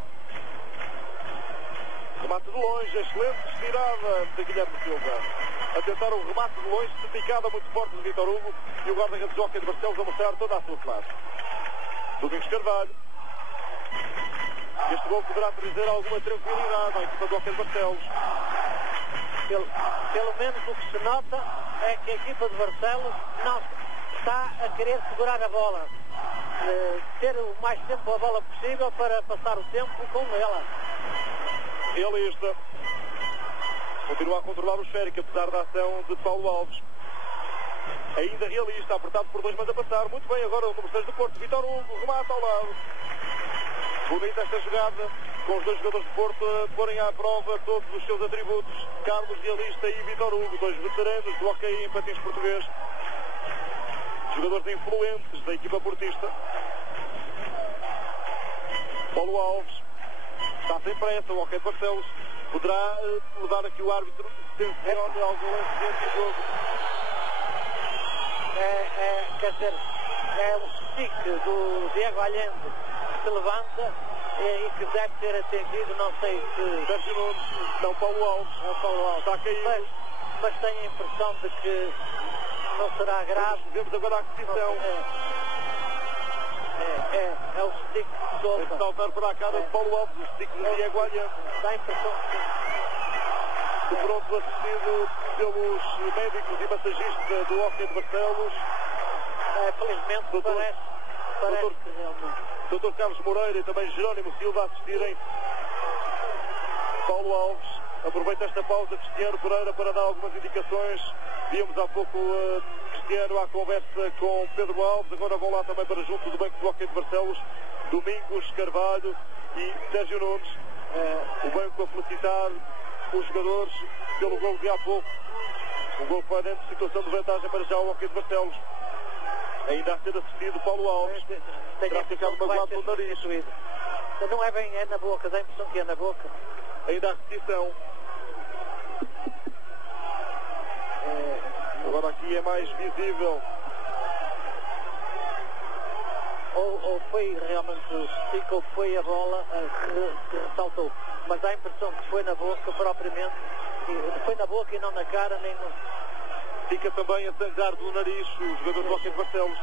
Remate de longe, excelente estirada de Guilherme Silva. A tentar um remate de longe, picada muito forte de Vítor Hugo e o guarda-redes do Hóquei de Barcelos a mostrar toda a sua classe. Domingos Carvalho. Este gol poderá trazer alguma tranquilidade à equipa do Hóquei de Barcelos. Pelo menos o que se nota é que a equipa de Barcelos não está a querer segurar a bola. Ter o mais tempo a bola possível para passar o tempo com ela. Realista. Continua a controlar o esférico, apesar da ação de Paulo Alves. Ainda realista, apertado por 2, mas a passar. Muito bem agora o número 6 do Porto. Vítor Hugo, remata ao lado. Bonita esta jogada, com os dois jogadores de Porto a porem à prova todos os seus atributos. Carlos Realista e Vítor Hugo, 2 veteranos do hóquei em patins português. Jogadores influentes da equipa portista. Paulo Alves está sem pressa, o Hóquei de Barcelos poderá levar aqui o árbitro, tencione algum lance dentro do jogo. Quer dizer, é o stick do Diego Allende que se levanta e que deve ter atendido, não sei se... Sérgio Nunes, não, Paulo Alves. Está a cair. Mas tenho a impressão de que não será grave. Vemos agora a repetição. É o stick de solta. É saltar para a cara de Paulo Alves, o stick de Diego Allende. Dá a impressão que... De pronto assistido pelos médicos e massagistas do Hóquei de Barcelos. Felizmente parece que realmente. Dr. Carlos Moreira e também Jerónimo Silva a assistirem. Paulo Alves aproveita esta pausa, Cristiano Pereira, para dar algumas indicações. Víamos há pouco Cristiano à conversa com Pedro Alves. Agora vão lá também para junto do banco do Hóquei de Barcelos Domingos Carvalho e Sérgio Nunes. O banco a felicitar os jogadores pelo gol de há pouco. Um gol para dentro, situação de vantagem para já o Hóquei de Barcelos. Ainda a ser assistido Paulo Alves. Terá ficado magoado pelo nariz. Não é bem, é na boca, dá a impressão que é na boca. Ainda a repetição. Agora aqui é mais visível. Ou foi realmente o stick ou foi a bola que ressaltou. Mas dá a impressão que foi na boca propriamente. Foi na boca e não na cara, nem no... Fica também a sangrar do nariz o jogador do Hóquei de Barcelos.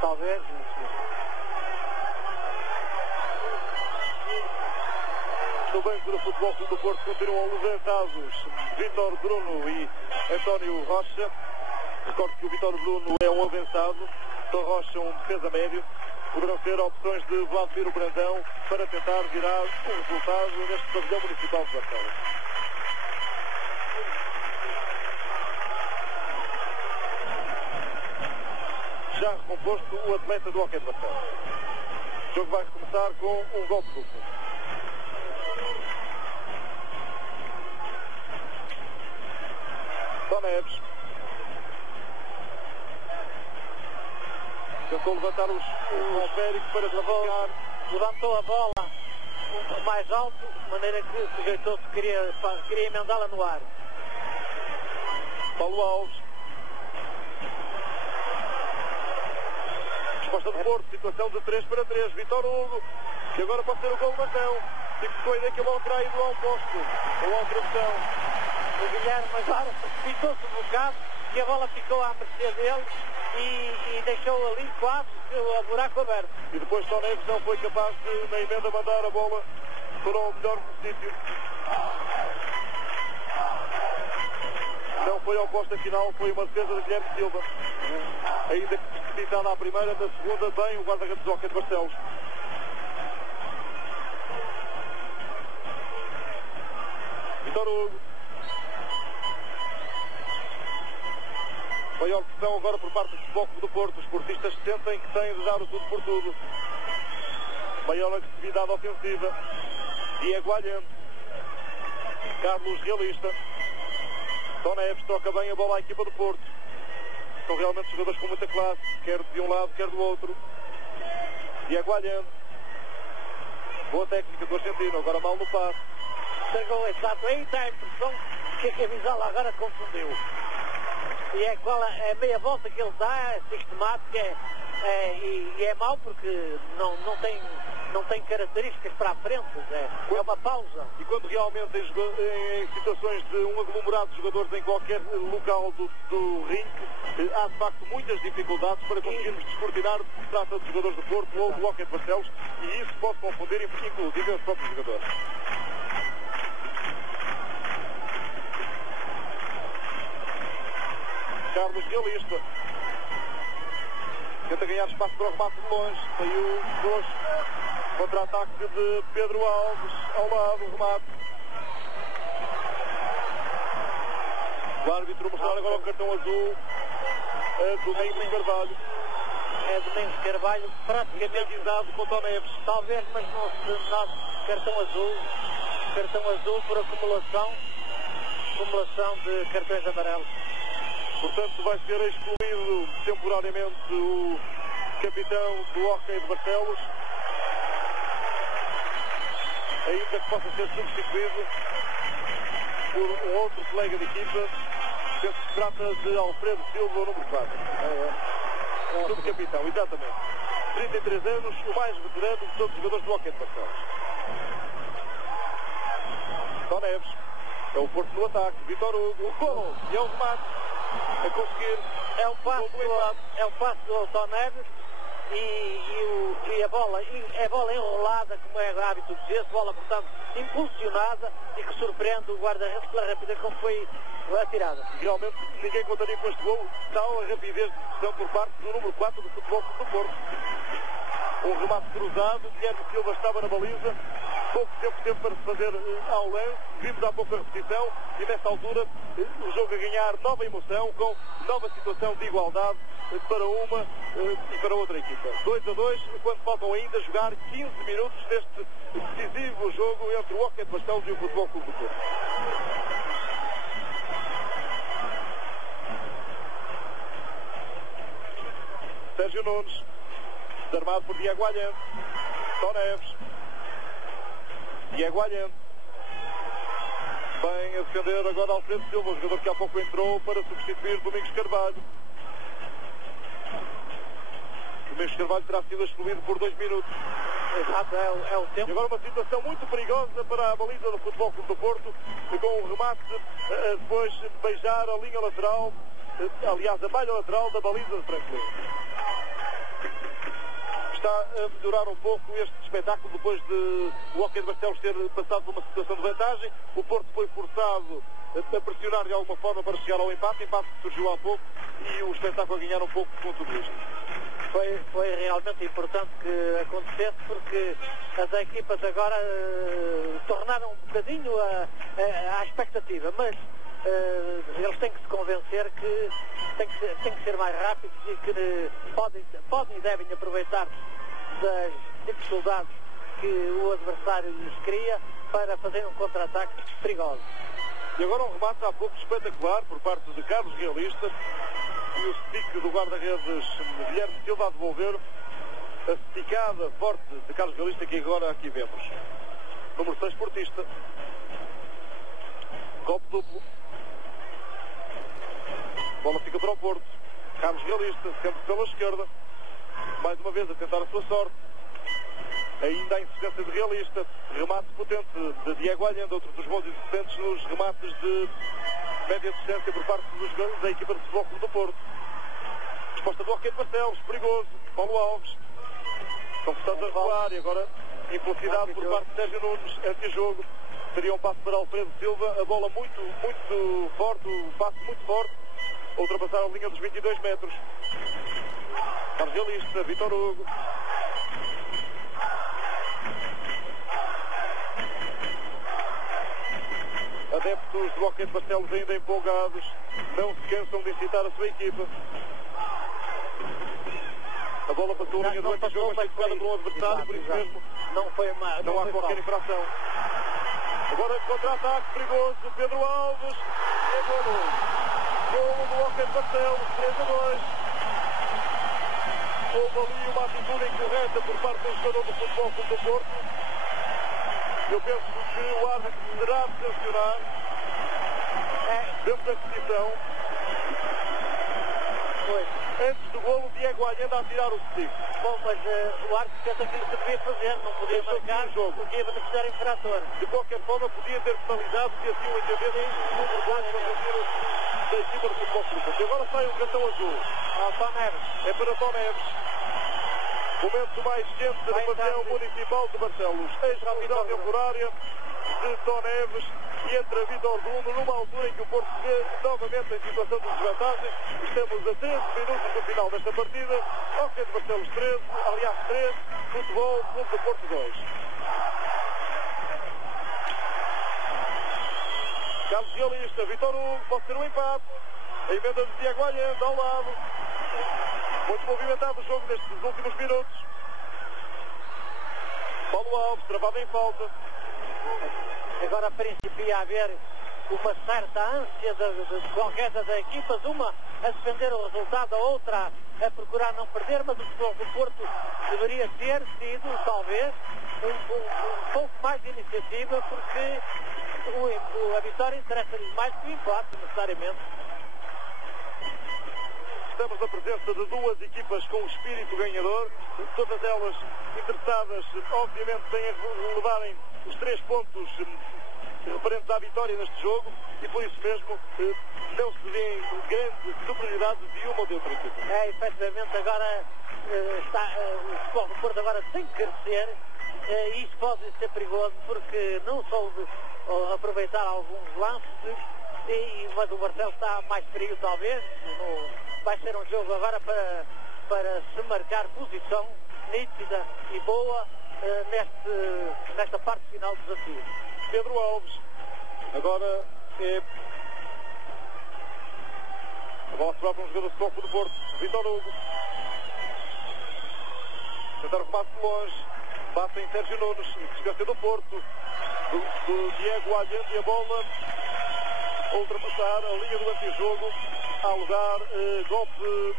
Talvez. No banco do Futebol Clube do Porto continuam levantados Vítor Bruno e António Rocha. Recordo que o Vítor Bruno é um avançado, António Rocha um defesa médio. Poderão ser opções de Vladimir Brandão para tentar virar um resultado neste pavilhão municipal de Barcelos. Já recomposto o atleta do Hóquei de Barcelos. O jogo vai recomeçar com um gol de duplo. Só Neves. Tentou levantar o esférico para deslocar. Levantou a bola mais alto, de maneira que sujeitou-se, queria emendá-la no ar. Paulo Alves. Resposta do Porto, situação de 3-3. Vítor Hugo, que agora pode ser o gol do Martão. Ficou a ideia que a bola terá ido ao posto. Ou à travessão. O Guilherme agora precipou-se um bocado, que a bola ficou à mercê dele e deixou ali quase o buraco aberto. E depois só Neves não foi capaz de, na emenda, mandar a bola para o melhor sítio. Não foi ao posto final, foi uma defesa de Guilherme Silva. Ainda que precipitada à primeira, na segunda, bem o guarda-redes do Hóquei de Barcelos. Vítor Hugo. Maior pressão agora por parte do Futebol Clube do Porto. Os portistas sentem que têm de dar o tudo por tudo. Maior agressividade ofensiva. Diego Allende. Carlos Realista. Só Neves troca bem a bola à equipa do Porto. São realmente jogadores com muita classe, quer de um lado, quer do outro. Diego Allende. Boa técnica do argentino, agora mal no passe. Chegou exato, aí está a impressão que a Camisola agora confundiu. E é qual a meia volta que ele dá, é sistemática, e é mau porque não tem características para a frente, é uma pausa. E quando realmente em situações de um aglomerado de jogadores em qualquer local do ringue, há de facto muitas dificuldades para conseguirmos descortinar se trata de jogadores do Porto ou do Hockey de Barcelos, e isso pode confundir inclusive os próprios jogadores. Carlos Realista tenta ganhar espaço para o remate de longe. Saiu dois. Contra-ataque de Pedro Alves ao lado do remate. O árbitro mostrar agora o cartão azul a Domingos Carvalho. É Domingos Carvalho, praticamente guisado com Tó Neves. Talvez, mas não se note cartão azul por acumulação de cartões amarelos. Portanto, vai ser excluído temporariamente o capitão do Hockey de Barcelos, ainda que possa ser substituído por um outro colega de equipa. Penso que se trata de Alfredo Silva, o número 4. Subcapitão, exatamente. 33 anos, o mais veterano de todos os jogadores do Hockey de Barcelos. Tó Neves, é o Porto no ataque. Vítor Hugo, gol! E é o remate a conseguir. É o passo do Tó Neves e a bola enrolada, como é o hábito de dizer, bola, portanto, impulsionada e que surpreende o guarda-redes pela rapidez como foi atirada. Realmente ninguém contaria com este gol, tal a rapidez de decisão por parte do número 4 do Futebol Clube do Porto. Um remate cruzado, Guilherme Silva estava na baliza, pouco tempo teve para se fazer ao lance, vimos há pouco a repetição e nesta altura o jogo a ganhar nova emoção, com nova situação de igualdade para uma e para outra equipa. 2-2, quando faltam ainda jogar 15 minutos deste decisivo jogo entre o Hockey de Barcelos e o Futebol Clube do Porto. Sérgio Nunes, desarmado por Diego Allende. Tó Neves. Diego Allende. Bem a defender agora Alfredo Silva, o jogador que há pouco entrou para substituir Domingos Carvalho. Domingos Carvalho terá sido excluído por 2 minutos. Exato, é o tempo. E agora uma situação muito perigosa para a baliza do Futebol Clube do Porto, com o remate depois beijar a linha lateral, aliás a malha lateral da baliza de Franklin. Está a melhorar um pouco este espetáculo depois de o Hockey de Barcelos ter passado por uma situação de vantagem. O Porto foi forçado a pressionar de alguma forma para chegar ao empate que surgiu há pouco, e o espetáculo a ganhar um pouco com tudo isto. Foi realmente importante que acontecesse, porque as equipas agora tornaram um bocadinho a expectativa, mas eles têm que se convencer que têm que ser mais rápidos e que podem e devem aproveitar das dificuldades que o adversário lhes cria para fazer um contra-ataque perigoso. E agora um remate há pouco espetacular por parte de Carlos Realista, e o stick do guarda-redes Guilherme Silva a devolver a esticada forte de Carlos Realista, que agora aqui vemos. Número 6 portista. Golpe duplo. Bola fica para o Porto. Carlos Realista, sempre pela esquerda. Mais uma vez a tentar a sua sorte. Ainda a insistência de Realista. Remate potente de Diego Allende, outro dos bons insistentes nos remates de média distância por parte da equipa de Futebol Clube do Porto. Resposta do Hockey de Barcelos, perigoso. Paulo Alves. Estão forçados a recuar e agora impossibilidade por parte de Sérgio Nunes. Anti-jogo. Seria um passo para Alfredo Silva. A bola muito forte, o passo muito forte. Ultrapassar a linha dos 22 metros. Carlos Realista, Vítor Hugo. Adeptos do Hockey de Barcelos ainda empolgados, não se cansam de incitar a sua equipa. A bola passou a linha do anti-jogo, mas foi tocada por um adversário, por isso mesmo não há qualquer infração. Agora contra-ataque perigoso, Pedro Alves, é golo. Golo do Hockey de Barcelos, 3-2. Houve ali uma atitude incorreta por parte do jogador do Futebol Clube do Porto. Eu penso que o árbitro terá de sancionar dentro da competição. Antes do golo, Diego Allende a tirar o stick. Bom, mas o árbitro fez aquilo que devia fazer, não podia marcar, porque ia beneficiar infrator. De qualquer forma, podia ter penalizado, se assim o entender, em número 2 da equipa do Futebol Clube. E agora sai um cartão azul. Tom Neves. É para Tom Neves. Momento mais quente da pavilhão municipal de Barcelos. Ex-revisão temporária de Tom Neves e entra Vítor Bruno numa altura em que o Porto se vê novamente em situação de desvantagem. Estamos a 13 minutos do final desta partida. Hockey de Barcelos 13, aliás 3, Futebol Clube do Porto 2. Carlos Realista, Vítor Hugo, pode ser um empate. A emenda de Diego Allende ao lado. Muito movimentado o jogo nestes últimos minutos. Paulo Alves, travado em falta. Agora principia a haver uma certa ânsia de qualquer das equipas, uma a defender o resultado, a outra a procurar não perder, mas o Futebol do Porto deveria ter sido, talvez, um pouco mais de iniciativa, porque a vitória interessa-lhe mais que o empate, necessariamente. Estamos na presença de duas equipas com espírito ganhador, todas elas interessadas, obviamente, em levarem os 3 pontos referentes à vitória neste jogo, e por isso mesmo não se vê grande superioridade de uma ou de outra equipa. Efetivamente, agora o Futebol do Porto agora tem que crescer, e isso pode ser perigoso, porque não soube aproveitar alguns lances, mas o Barcelos está mais frio, talvez. Vai ser um jogo agora para se marcar posição nítida e boa nesta parte final do desafio. Pedro Alves, agora a bola sobra para um jogador de Futebol do Porto, Vítor Hugo. Tentar o remate de longe, bate em Sérgio Nunes, desgaste do Porto, do Diego Allende, e a bola a ultrapassar a linha do antijogo. Há lugar, golpe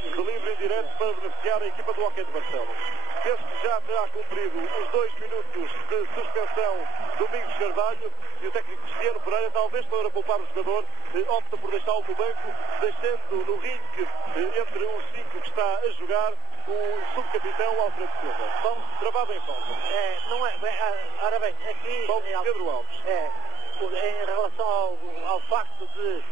de livre em direto para beneficiar a equipa do Hockey de Barcelos. Penso que já terá cumprido os 2 minutos de suspensão Domingos Carvalho, e o técnico Cristiano Pereira, talvez para poupar o jogador, opta por deixá-lo no banco, deixando no rinque, entre os 5 que está a jogar, o subcapitão Alfredo Silva. Bom, travado em falta. Ora bem, aqui Pedro Alves. Em relação ao facto de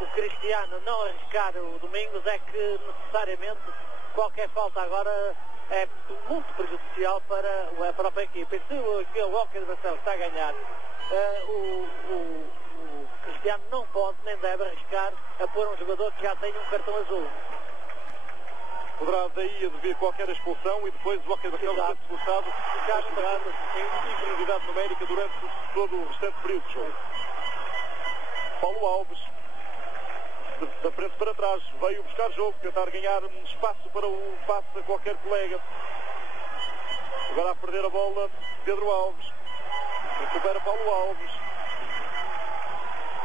o Cristiano não arriscar o Domingos, é que necessariamente qualquer falta agora é muito prejudicial para a própria equipa. E se o Hockey de Barcelos está a ganhar, o Cristiano não pode nem deve arriscar a pôr um jogador que já tem um cartão azul. Poderá daí haver qualquer expulsão, e depois o Hockey de Barcelos ser expulsado a jogar em inferioridade numérica durante todo o restante período de jogo. Paulo Alves, da frente para trás, veio buscar jogo, tentar ganhar espaço para o passe a qualquer colega. Agora a perder a bola, Pedro Alves. Recupera Paulo Alves.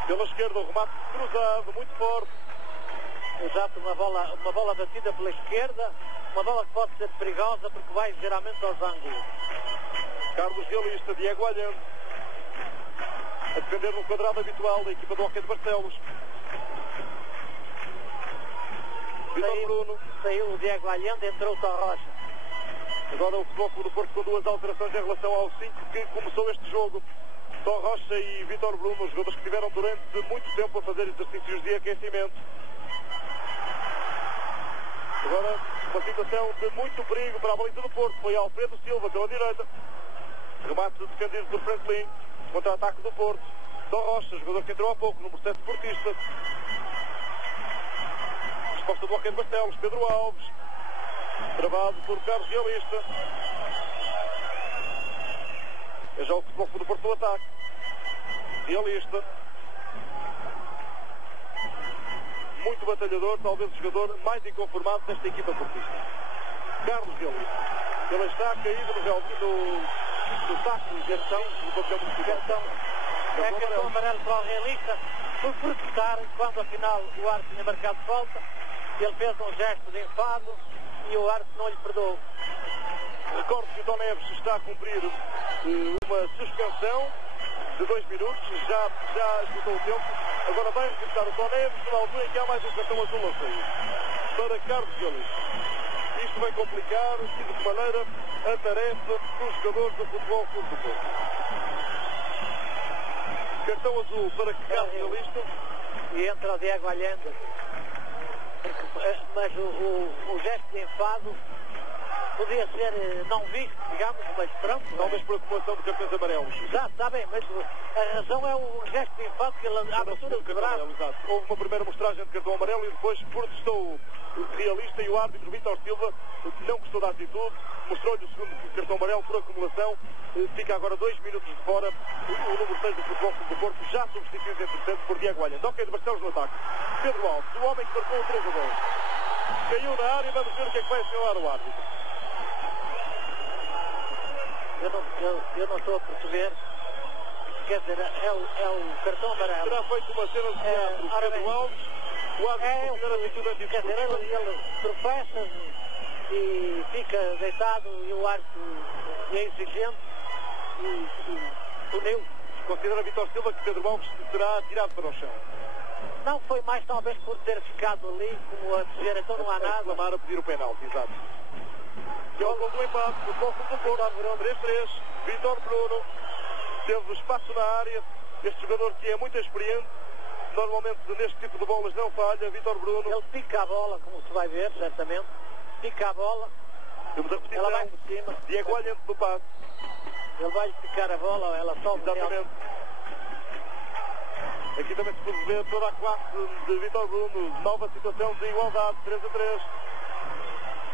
Pela esquerda, o remate cruzado, muito forte. Exato, uma bola batida pela esquerda, uma bola que pode ser perigosa porque vai geralmente aos ângulos. Carlos Realista, Diego Allende, a defender no quadrado habitual da equipa do Hockey de Barcelos. Vítor Bruno. Saiu o Diego Allende, entrou o Tom Rocha. Agora o Futebol Clube do Porto com 2 alterações em relação aos 5 que começou este jogo. Tom Rocha e Vítor Bruno, os jogadores que estiveram durante muito tempo a fazer exercícios de aquecimento. Agora uma situação de muito perigo para a baliza do Porto. Foi Alfredo Silva pela direita. Remate defendido por Franklin. Contra-ataque do Porto. Tom Rocha, jogador que entrou há pouco no processo portista. Resposta do Hockey de Barcelos, Pedro Alves. Travado por Carlos Realista. É já o Futebol Clube do Porto no ataque. Realista. Muito batalhador, talvez o jogador mais inconformado desta equipa portista. Carlos Realista. Ele está caído no saco de gestão do pavilhão municipal. É cartão amarelo para o Realista. por protestar quando afinal o árbitro tinha marcado falta. Ele fez um gesto de enfado e o árbitro não lhe perdoou. Recordo que o Tó Neves está a cumprir uma suspensão de 2 minutos, já esgotou o tempo. Agora vai regressar o Tó Neves numa altura em que há mais um cartão azul a sair para Carlos Galício. Isto vai complicar e de que maneira a tarefa dos jogadores do Futebol Clube do Porto. Cartão azul para Carlos Galício. E entra o Diego Allende. Mas o gesto de enfado podia ser não visto, digamos, mas pronto. Talvez por acumulação de cartões amarelos. Já está bem, mas a razão é o gesto de enfado que ele, a abertura do braço. Houve uma primeira mostragem de cartão amarelo e depois protestou o realista e o árbitro Vítor Silva, que não gostou da atitude, mostrou-lhe o segundo cartão amarelo por acumulação. Fica agora 2 minutos de fora o número 6 do Futebol Clube do Porto, já substituído entretanto por Diego Allende. Ok, de Barcelos no ataque. Pedro Alves, o homem que marcou o 3-2. Caiu na área e vamos ver o que é que vai assinalar o árbitro. Eu não estou a perceber. Quer dizer, é o cartão amarelo. Será feito uma cena de teatro. Pedro Alves, o árbitro considera a atitude antidiscutível. Quer dizer, ele tropeça e fica deitado e o árbitro é exigente e puniu. Considera Vítor Silva que Pedro Alves será tirado para o chão. Não foi mais talvez por ter ficado ali como a dizer, então não há nada. Reclamar a pedir o penalti, exato. Que é o gol do empate, o Futebol Clube do Porto, 3-3, Vítor Bruno, teve espaço na área, este jogador que é muito experiente, normalmente neste tipo de bolas não falha, Vítor Bruno. Ele pica a bola, como se vai ver, certamente, pica a bola, temos a repetição, ela vai por cima. Diego Allende do passe. Ele vai picar a bola, ela sobe. Exatamente. Aqui também se pode ver toda a classe de Vítor Bruno, nova situação de igualdade, 3-3.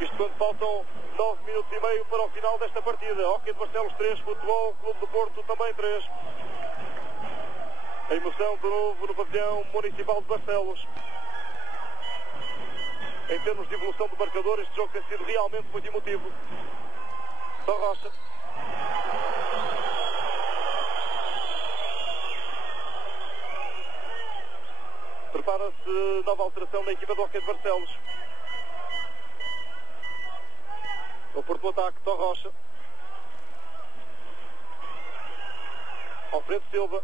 Isto quando faltam 9 minutos e meio para o final desta partida. Hockey de Barcelos 3, Futebol Clube do Porto também 3. A emoção de novo no pavilhão municipal de Barcelos. Em termos de evolução do marcador, este jogo tem sido realmente muito emotivo. Tó Rocha. Prepara-se nova alteração na equipa do Hockey de Barcelos. O Porto no ataque, Tó Rocha. Alfredo Silva.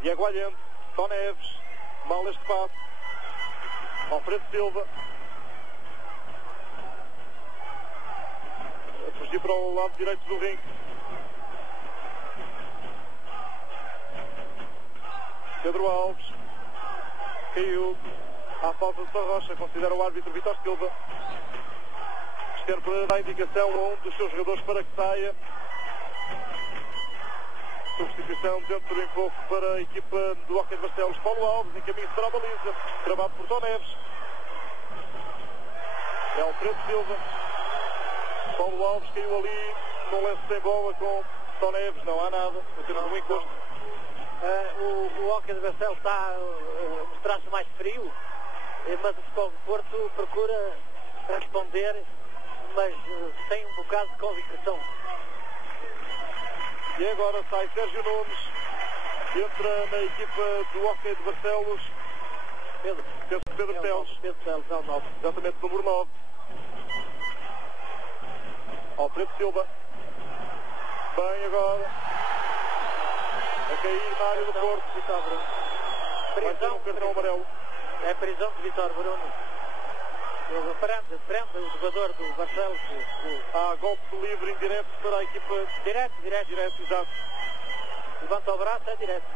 Diego Allende. Tó Neves. Mal este passe. Alfredo Silva. A fugir para o lado direito do ringue. Pedro Alves. Caiu. À falta de Tó Rocha. Considera o árbitro Vítor Silva. Para dar indicação a um dos seus jogadores para que saia. Substituição dentro em pouco para a equipa do Hockey de Barcelos. Paulo Alves em caminho para a baliza, travado por Tó Neves. É Alfredo Silva. Paulo Alves caiu ali num lance sem bola com Tó Neves, não há nada, apenas um encosto. O Hockey de Barcelos está a mostrar-se mais frio, mas o Futebol do Porto procura responder, mas tem um bocado de convicção. E agora sai Sérgio Nunes, entra na equipa do Hockey de Barcelos. Pedro Teles. É o 9. Exatamente, número 9. Alfredo Silva. Bem agora. A cair na área do Porto. Vítor Bruno. Vai ter um cartão amarelo. É prisão de Vítor Bruno. Ele prende o jogador do Barcelos. Há golpe livre indireto para a equipa. Direto, exato. Levanta o braço, é direto.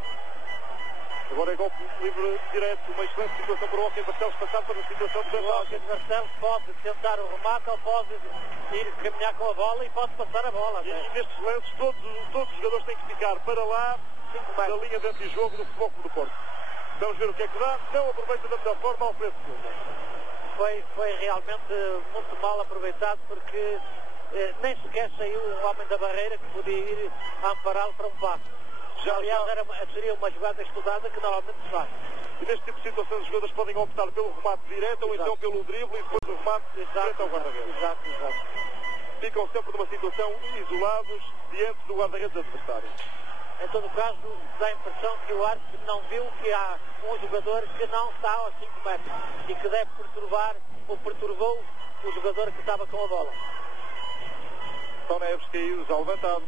Agora é golpe livre direto. Uma excelente situação para o Hockey de Barcelos passar para a situação de vantagem. O Hockey de Barcelos pode tentar o remate ou pode ir caminhar com a bola e pode passar a bola. E nestes lances todos os jogadores têm que ficar para lá da linha de antijogo do Futebol Clube do Porto. Vamos ver o que é que dá. Não aproveita da melhor forma Alfredo Silva. Foi realmente muito mal aproveitado porque nem sequer saiu o homem da barreira que podia ir a ampará-lo para um passo. Aliás, seria uma jogada estudada que normalmente se faz. E neste tipo de situações os jogadores podem optar pelo remate direto ou então pelo drible e depois o remate direto ao guarda-redes. Exato. Ficam sempre numa situação isolados diante do guarda-redes adversário. Em todo caso, dá a impressão que o árbitro não viu que há um jogador que não está aos 5 metros e que deve perturbar ou perturbou o jogador que estava com a bola. Tom Neves caiu, já levantado.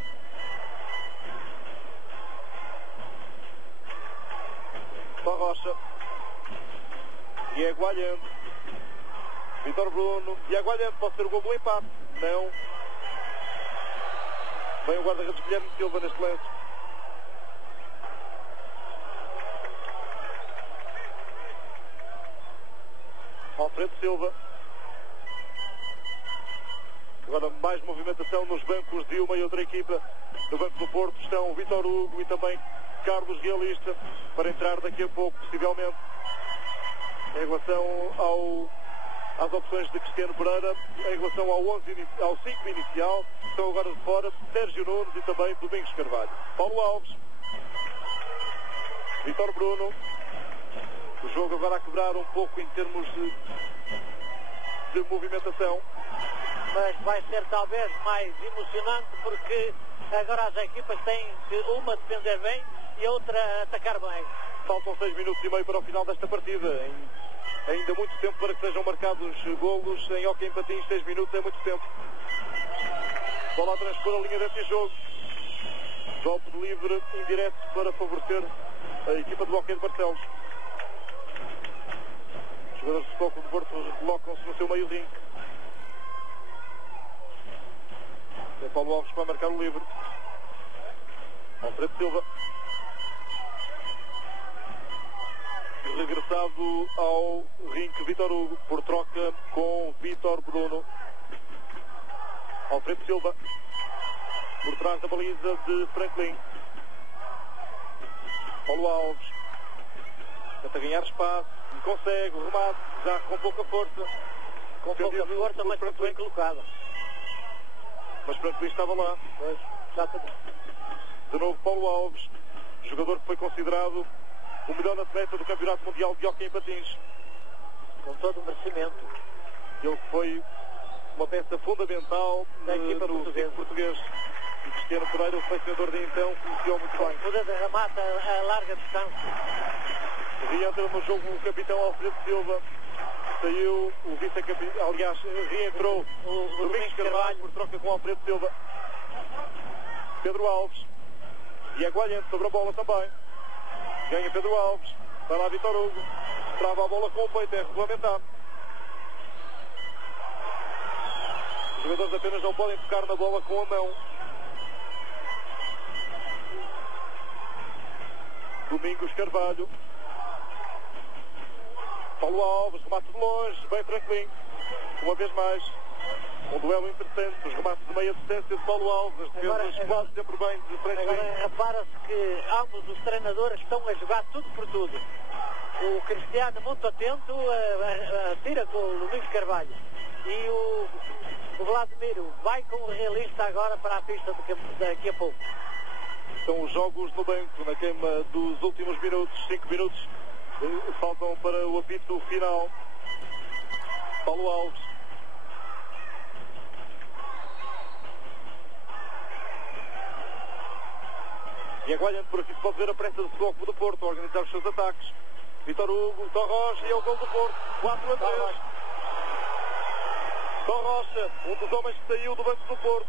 Tom Rocha. Diego Allende. Vítor Bruno. Diego Allende pode ser o gol do empate. Não. Vem o guarda-redes Guilherme Silva neste lance. Alfredo Silva. Agora mais movimentação nos bancos de uma e outra equipa. No banco do Porto estão Vítor Hugo e também Carlos Realista para entrar daqui a pouco, possivelmente. Em relação às opções de Cristiano Pereira, em relação ao 5 inicial, estão agora de fora Sérgio Nunes e também Domingos Carvalho. Paulo Alves. Vítor Bruno. O jogo agora a quebrar um pouco em termos de movimentação. Mas vai ser talvez mais emocionante porque agora as equipas têm que uma defender bem e a outra atacar bem. Faltam 6 minutos e meio para o final desta partida. Ainda muito tempo para que sejam marcados golos. Em hóquei em patins, 6 minutos é muito tempo. Bola a transpor a linha deste jogo. Golpe de livre indireto para favorecer a equipa do hóquei de Barcelos. Os jogadores de Futebol Clube do Porto colocam-se no seu meio ringue. É Paulo Alves que vai marcar o livre. Alfredo Silva. Regressado ao ringue Vítor Hugo por troca com Vítor Bruno. Alfredo Silva por trás da baliza de Franklin. Paulo Alves tenta ganhar espaço e consegue o remate, já com pouca força. Com pouca força, mas muito bem colocado. Mas Franklin estava lá. Pois, exatamente. De novo Paulo Alves, jogador que foi considerado o melhor atleta do Campeonato Mundial de Hóquei em Patins. Com todo o merecimento. Ele foi uma peça fundamental da equipa português. E Cristiano Pereira, o selecionador de então, conheceu muito bem. Poder de remate a larga distância. Reentra no jogo o capitão Alfredo Silva. Saiu o vice-capitão, aliás, reentrou o Domingos Carvalho por troca com Alfredo Silva. Pedro Alves. Diego Allende sobre a bola também. Ganha Pedro Alves. Vai lá Vítor Hugo. Trava a bola com o peito, é regulamentado. Os jogadores apenas não podem tocar na bola com a mão. Domingos Carvalho. Paulo Alves, remate de longe, bem Franklin. Uma vez mais, um duelo interessante. Os remates de meia distância de Paulo Alves, as defesas quase sempre bem de Franklin. Agora repara-se que ambos os treinadores estão a jogar tudo por tudo. O Cristiano muito atento, tira com o Domingos Carvalho. E o Vladimiro vai com o Realista agora para a pista daqui a pouco. São os jogos no banco, na queima dos últimos minutos, 5 minutos. Faltam para o apito final. Paulo Alves. E aguardando por aqui se pode ver a pressa do Futebol Clube do Porto a organizar os seus ataques. Vítor Hugo, Tom Rocha e é o gol do Porto. 4-3. Tom Rocha, um dos homens que saiu do banco do Porto.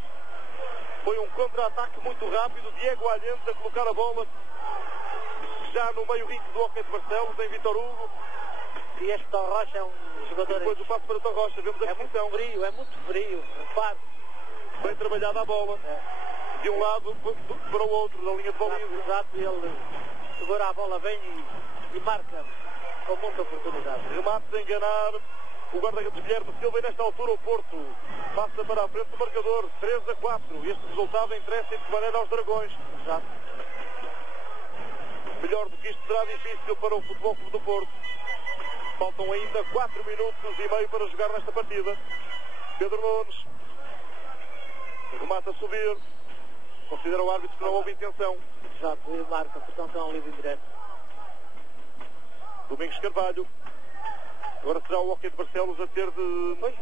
Foi um contra-ataque muito rápido. Diego Allende a colocar a bola já no meio ringue do hóquei de Barcelos, em Vítor Hugo. E este Tom Rocha é um jogador... E depois o passo para Tom Rocha, vemos a posição. É muito frio, repare. Bem trabalhada a bola. De um lado para o outro, da linha de baliza. Exato, ele segura a bola bem e marca com muita oportunidade. Remate a enganar o guarda-redes Guilherme Silva e nesta altura o Porto passa para a frente do marcador, 3-4. Este resultado interessa de que maneira aos Dragões. Exato. Melhor do que isto será difícil para o Futebol Clube do Porto. Faltam ainda 4 minutos e meio para jogar nesta partida. Pedro Nunes. Remata a subir. Considera o árbitro que não houve intenção. Exato, e marca, portanto é um livre direto. Domingos Carvalho. Agora será o Hockey de Barcelos a ter de... Pois,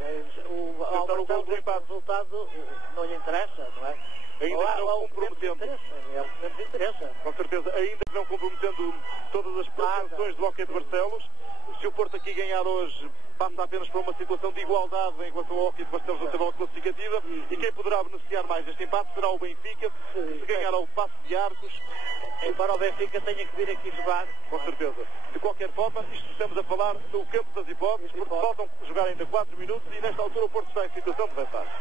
ao Barcelos o resultado não lhe interessa, não é? Ainda que não comprometendo. É o que menos interessa. Com certeza, ainda que não comprometendo todas as pretensões do Hockey de Barcelos. Se o Porto aqui ganhar hoje, passa apenas para uma situação de igualdade em relação ao Hockey de Barcelos na tabela classificativa. E quem poderá beneficiar mais deste empate será o Benfica, se ganhar ao Paço de Arcos. Embora o Benfica tenha que vir aqui jogar. Com certeza. De qualquer forma, isto estamos a falar no campo das hipóteses, porque faltam jogar ainda 4 minutos e nesta altura o Porto está em situação de vantagem.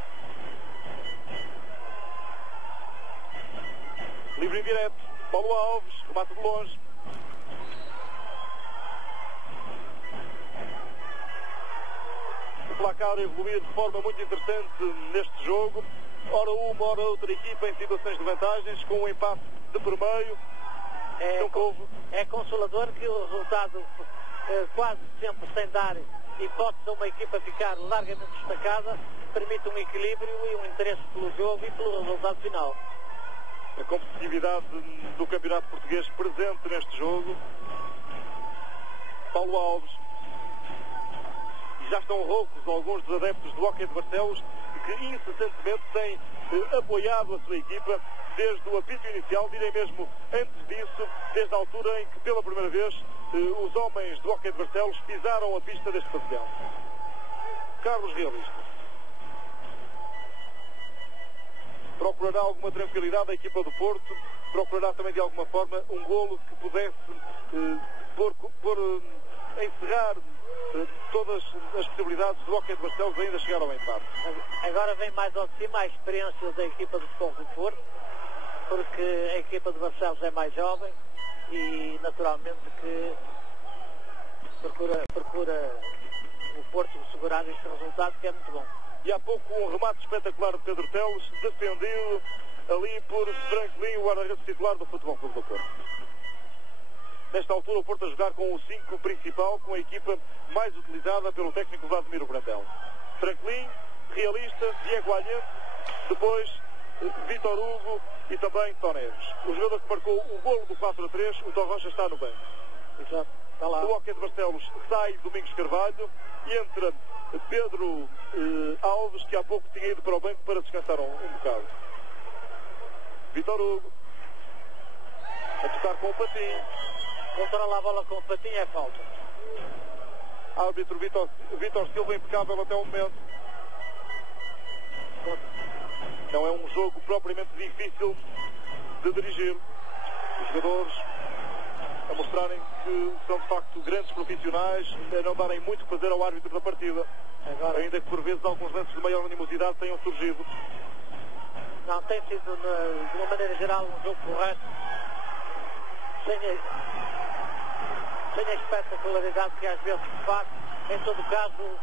Livre em direto, Paulo Alves, remate de longe. O placar a evoluir de forma muito interessante neste jogo. Ora uma, ora outra equipa em situações de vantagens, com um empate de por meio. É consolador que o resultado quase sempre sem dar hipótese a uma equipa ficar largamente destacada, permite um equilíbrio e um interesse pelo jogo e pelo resultado final. A competitividade do campeonato português presente neste jogo. Paulo Alves. E já estão roucos alguns dos adeptos do Hockey de Barcelos, que incessantemente têm apoiado a sua equipa desde o apito inicial, direi mesmo antes disso, desde a altura em que pela primeira vez os homens do Hockey de Barcelos pisaram a pista deste pavilhão. Carlos Realista. Procurará alguma tranquilidade a equipa do Porto, procurará também de alguma forma um golo que pudesse encerrar todas as possibilidades do Hockey de Barcelos ainda chegar ao empate. Agora vem mais ao de cima a experiência da equipa do Futebol do Porto, porque a equipa de Barcelos é mais jovem e naturalmente que procura o Porto segurar este resultado, que é muito bom. E há pouco um remate espetacular de Pedro Teles, defendido ali por Franklin, o guarda-redes titular do Futebol Clube do Porto. Nesta altura o Porto a jogar com o 5 principal, com a equipa mais utilizada pelo técnico Vladimir Brandão. Franklin, Realista, Diego Alhente, depois Vítor Hugo e também Tó Neves. O jogador que marcou o golo do 4-3, o Tó Rocha, está no banco. Exato, está lá. O Hockey de Barcelos sai Domingos Carvalho e entra Pedro Alves, que há pouco tinha ido para o banco para descansar um bocado. Vítor Hugo a tocar com o patinho. Controla a bola com o patinho, é falta. Árbitro Vítor Silva impecável até o momento. Não é um jogo propriamente difícil de dirigir. Os jogadores a mostrarem que são de facto grandes profissionais, a não darem muito que fazer ao árbitro da partida. Agora, ainda que por vezes alguns lances de maior animosidade tenham surgido. Não, tem sido de uma maneira geral um jogo correto, sem a espetacularidade que às vezes se faz. Em todo caso,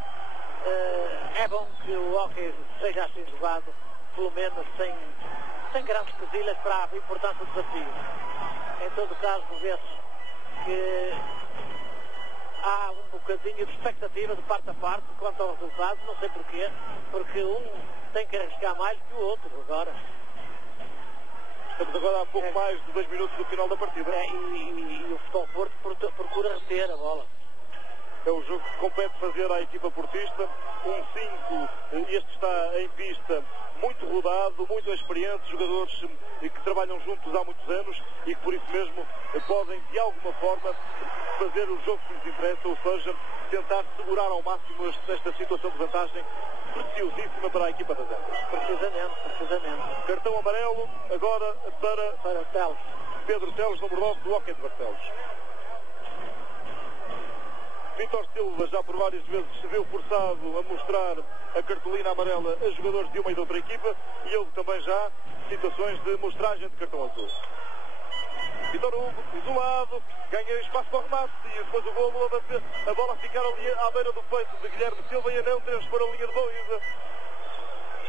é bom que o hockey seja assim jogado, pelo menos sem grandes quesilhas para a importância do desafio. Em todo caso, vê-se que há um bocadinho de expectativa de parte a parte quanto ao resultado, não sei porquê, porque um tem que arriscar mais que o outro agora. Estamos agora a pouco mais de 2 minutos do final da partida. E o Futebol Porto procura reter a bola. É o jogo que compete fazer à equipa portista. Um 5, este está em pista muito rodado, muito experiente, jogadores que trabalham juntos há muitos anos e que por isso mesmo podem de alguma forma fazer o jogo que lhes interessa, ou seja, tentar segurar ao máximo esta situação de vantagem preciosíssima para a equipa das Antas. Precisamente. Cartão amarelo agora para Teles. Pedro Teles, número 9 do Hockey de Barcelos. Vítor Silva já por várias vezes se viu forçado a mostrar a cartolina amarela a jogadores de uma e de outra equipa, e houve também já situações de mostragem de cartão azul. Vítor Hugo, isolado, ganha espaço para o remate e depois o golo, a bola ficar ali à beira do peito de Guilherme Silva e a não transpor a linha de baliza.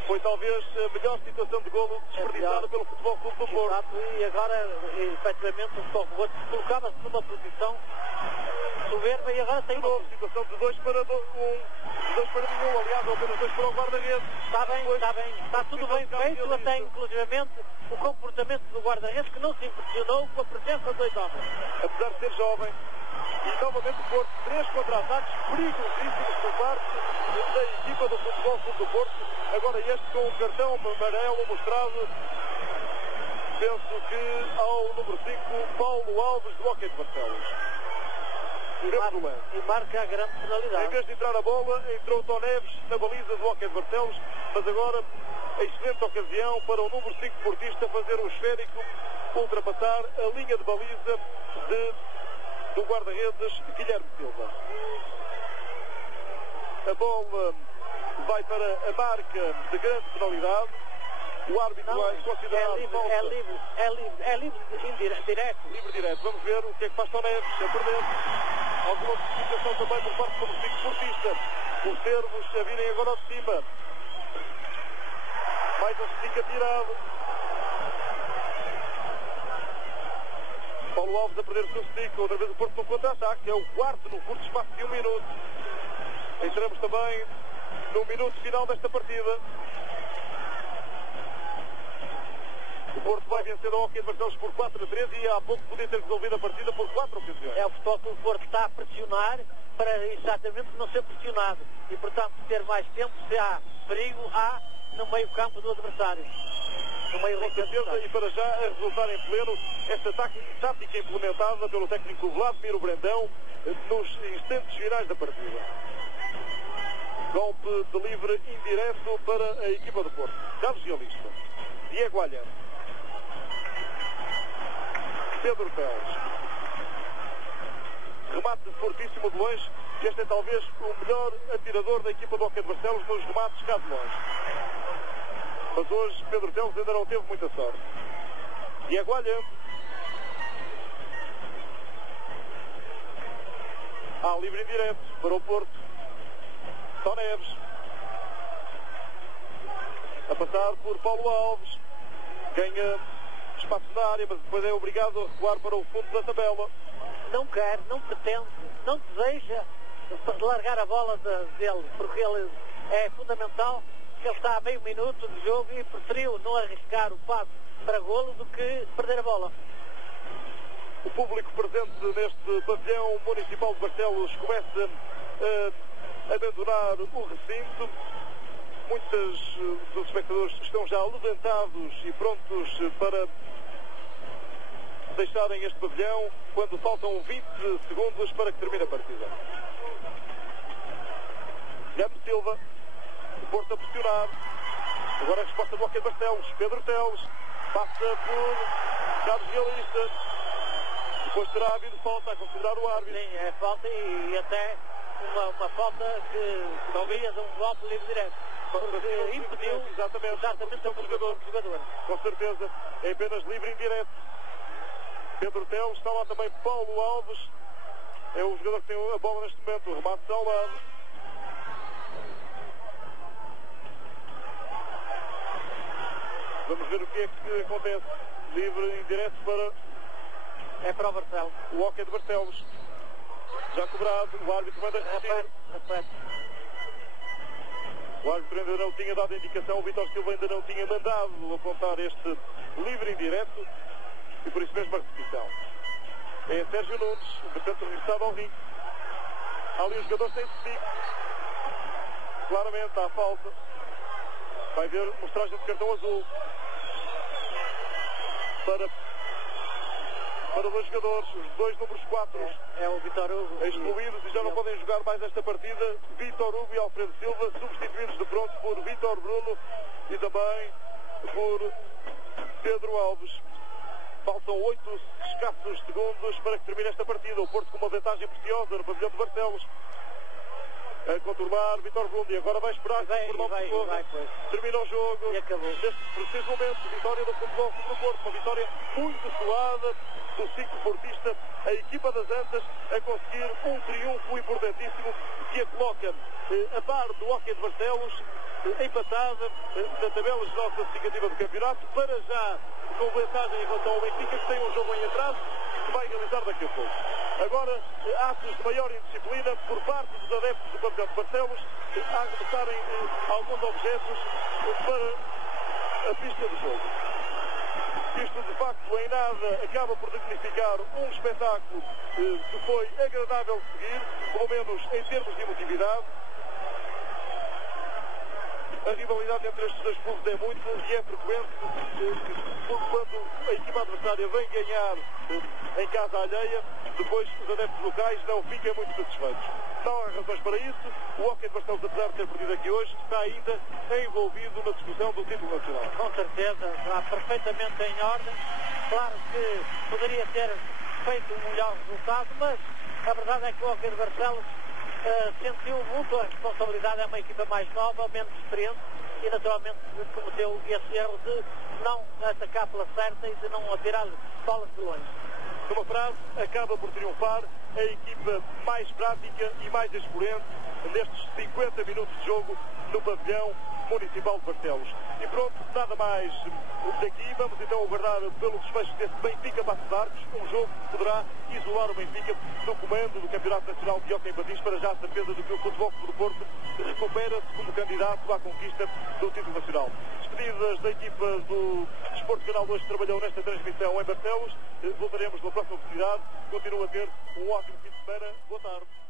Foi talvez a melhor situação de golo desperdiçada pelo Futebol Clube do Porto. E agora, efetivamente, o Futebol Clube colocava-se numa posição soberba e agora tem novo. Situação de 2 para 1. 2 para nenhum, aliás, ou apenas 2 para o guarda-redes. Está bem. Está tudo bem feito, até inclusivamente o comportamento do guarda-redes, que não se impressionou com a presença de 2 homens. Apesar de ser jovem, e novamente o Porto, 3 contra-ataques perigosíssimos por parte da equipa do Futebol Clube do Porto. Agora este com um cartão amarelo mostrado, penso que ao número 5, Paulo Alves, do Hóquei de Barcelos. E marca a grande penalidade. Em vez de entrar a bola, entrou o Tó Neves na baliza do Hóquei de Barcelos, mas agora a excelente ocasião para o número 5 portista fazer um esférico, ultrapassar a linha de baliza do guarda-redes Guilherme Silva. A bola vai para a marca de grande penalidade. O árbitro vai considerar falta. É livre direto. Livre direto. Vamos ver o que é que faz Tó Neves a perder. Alguma modificação também por parte do número 5 portista. Os servos a virem agora de cima. Mais um fica tirado. Paulo Alves a perder o seu stick. Outra vez o Porto no contra-ataque. É o quarto no curto espaço de 1 minuto. Entramos também no minuto final desta partida. O Porto vai vencer o Hóquei de Barcelos por 4-3 e há pouco podia ter resolvido a partida por 4 ocasiões. É o Futebol Clube do Porto está a pressionar para exatamente não ser pressionado. E, portanto, ter mais tempo, se há perigo, há no meio campo do adversário. No meio com certeza, e para já a resultar em pleno esta tática implementada pelo técnico Vladimir Brandão nos instantes finais da partida. Golpe de livre indireto para a equipa do Porto. Carlos Realista. Diego Alhão. Pedro Teles. Remate fortíssimo de longe. Este é talvez o melhor atirador da equipa do Hóquei de Barcelos nos remates cá de longe. Mas hoje Pedro Teles ainda não teve muita sorte. Diego Alhão. Livre indireto para o Porto. Tó Neves. A passar por Paulo Alves. Ganha espaço na área, mas depois é obrigado a recuar para o fundo da tabela. Não quer, não pretende, não deseja largar a bola dele, porque ele é fundamental, que ele está a meio minuto de jogo e preferiu não arriscar o passe para golo do que perder a bola. O público presente neste pavilhão municipal de Barcelos começa a abandonar o recinto. Muitos dos espectadores estão já levantados e prontos para deixarem este pavilhão quando faltam 20 segundos para que termine a partida. Guilherme Silva, o Porto a pressionar. Agora a resposta do Hóquei de Barcelos. Pedro Teles passa por Carlos Realista. Depois terá havido falta a considerar o árbitro. Sim, é falta e até uma falta que talvez um golpe livre direto. Porque impediu exatamente a jogador. Com certeza, é apenas livre indireto. Pedro Teles, está lá também Paulo Alves. É o jogador que tem a bola neste momento. O remate ao lado. Vamos ver o que é que acontece. Livre indireto para... É para o Barcelos. O Hóquei de Barcelos. Já cobrado. O árbitro manda repetir. O árbitro ainda não tinha dado indicação. O Vítor Silva ainda não tinha mandado apontar este livre indireto. E por isso mesmo a repetição. É Sérgio Nunes, portanto regressado ao ringue. Ali os jogadores têm stick. Claramente há falta. Vai ver mostragem de cartão azul. Para dois jogadores, os dois números 4. É o Vítor Hugo. Excluídos e já não podem jogar mais esta partida. Vítor Hugo e Alfredo Silva, substituídos de pronto por Vítor Bruno e também por Pedro Alves. Faltam 8 escassos segundos para que termine esta partida. O Porto com uma vantagem preciosa no pavilhão de Barcelos. A controlar Vítor Bruno e agora vai esperar que o Porto termina o jogo. E acabou. Neste preciso momento, vitória do Futebol Clube do Porto. Uma vitória muito suada do ciclo portista. A equipa das Antas a conseguir um triunfo importantíssimo que a coloca a par do Hóquei de Barcelos, empatada na tabela geral classificativa do campeonato, para já com vantagem em relação ao Benfica, que tem um jogo em atraso, que vai realizar daqui a pouco. Agora, atos de maior indisciplina por parte dos adeptos do pavilhão de Barcelos, a arremessarem alguns objetos para a pista do jogo. Isto, de facto, em nada acaba por dignificar um espetáculo que foi agradável de seguir, pelo menos em termos de emotividade. A rivalidade entre estes dois clubes é muito e é frequente quando a equipa adversária vem ganhar em casa alheia, depois os adeptos locais não ficam muito satisfeitos. Não há razões para isso. O Hóquei de Barcelos, apesar de ter perdido aqui hoje, está ainda envolvido na discussão do título nacional. Com certeza, está perfeitamente em ordem. Claro que poderia ter feito um melhor resultado, mas a verdade é que o Hóquei de Barcelos sentiu muito a responsabilidade. É uma equipa mais nova, menos experiente e naturalmente cometeu esse erro de não atacar pela certa e de não atirar bolas de longe. Numa frase, acaba por triunfar a equipa mais prática e mais exponente nestes 50 minutos de jogo no pavilhão municipal de Barcelos. E pronto, nada mais daqui. Vamos então aguardar pelo desfecho desse Benfica-Paços de Arcos, um jogo que poderá isolar o Benfica do comando do Campeonato Nacional de Hóquei em Patins, para já a certeza de que o Futebol Clube do Porto recupera-se como candidato à conquista do título nacional. Despedidas da equipa do Desporto Canal 2 que trabalhou nesta transmissão em Barcelos. Voltaremos na próxima oportunidade. Continua a ter um ótimo fim de semana. Boa tarde.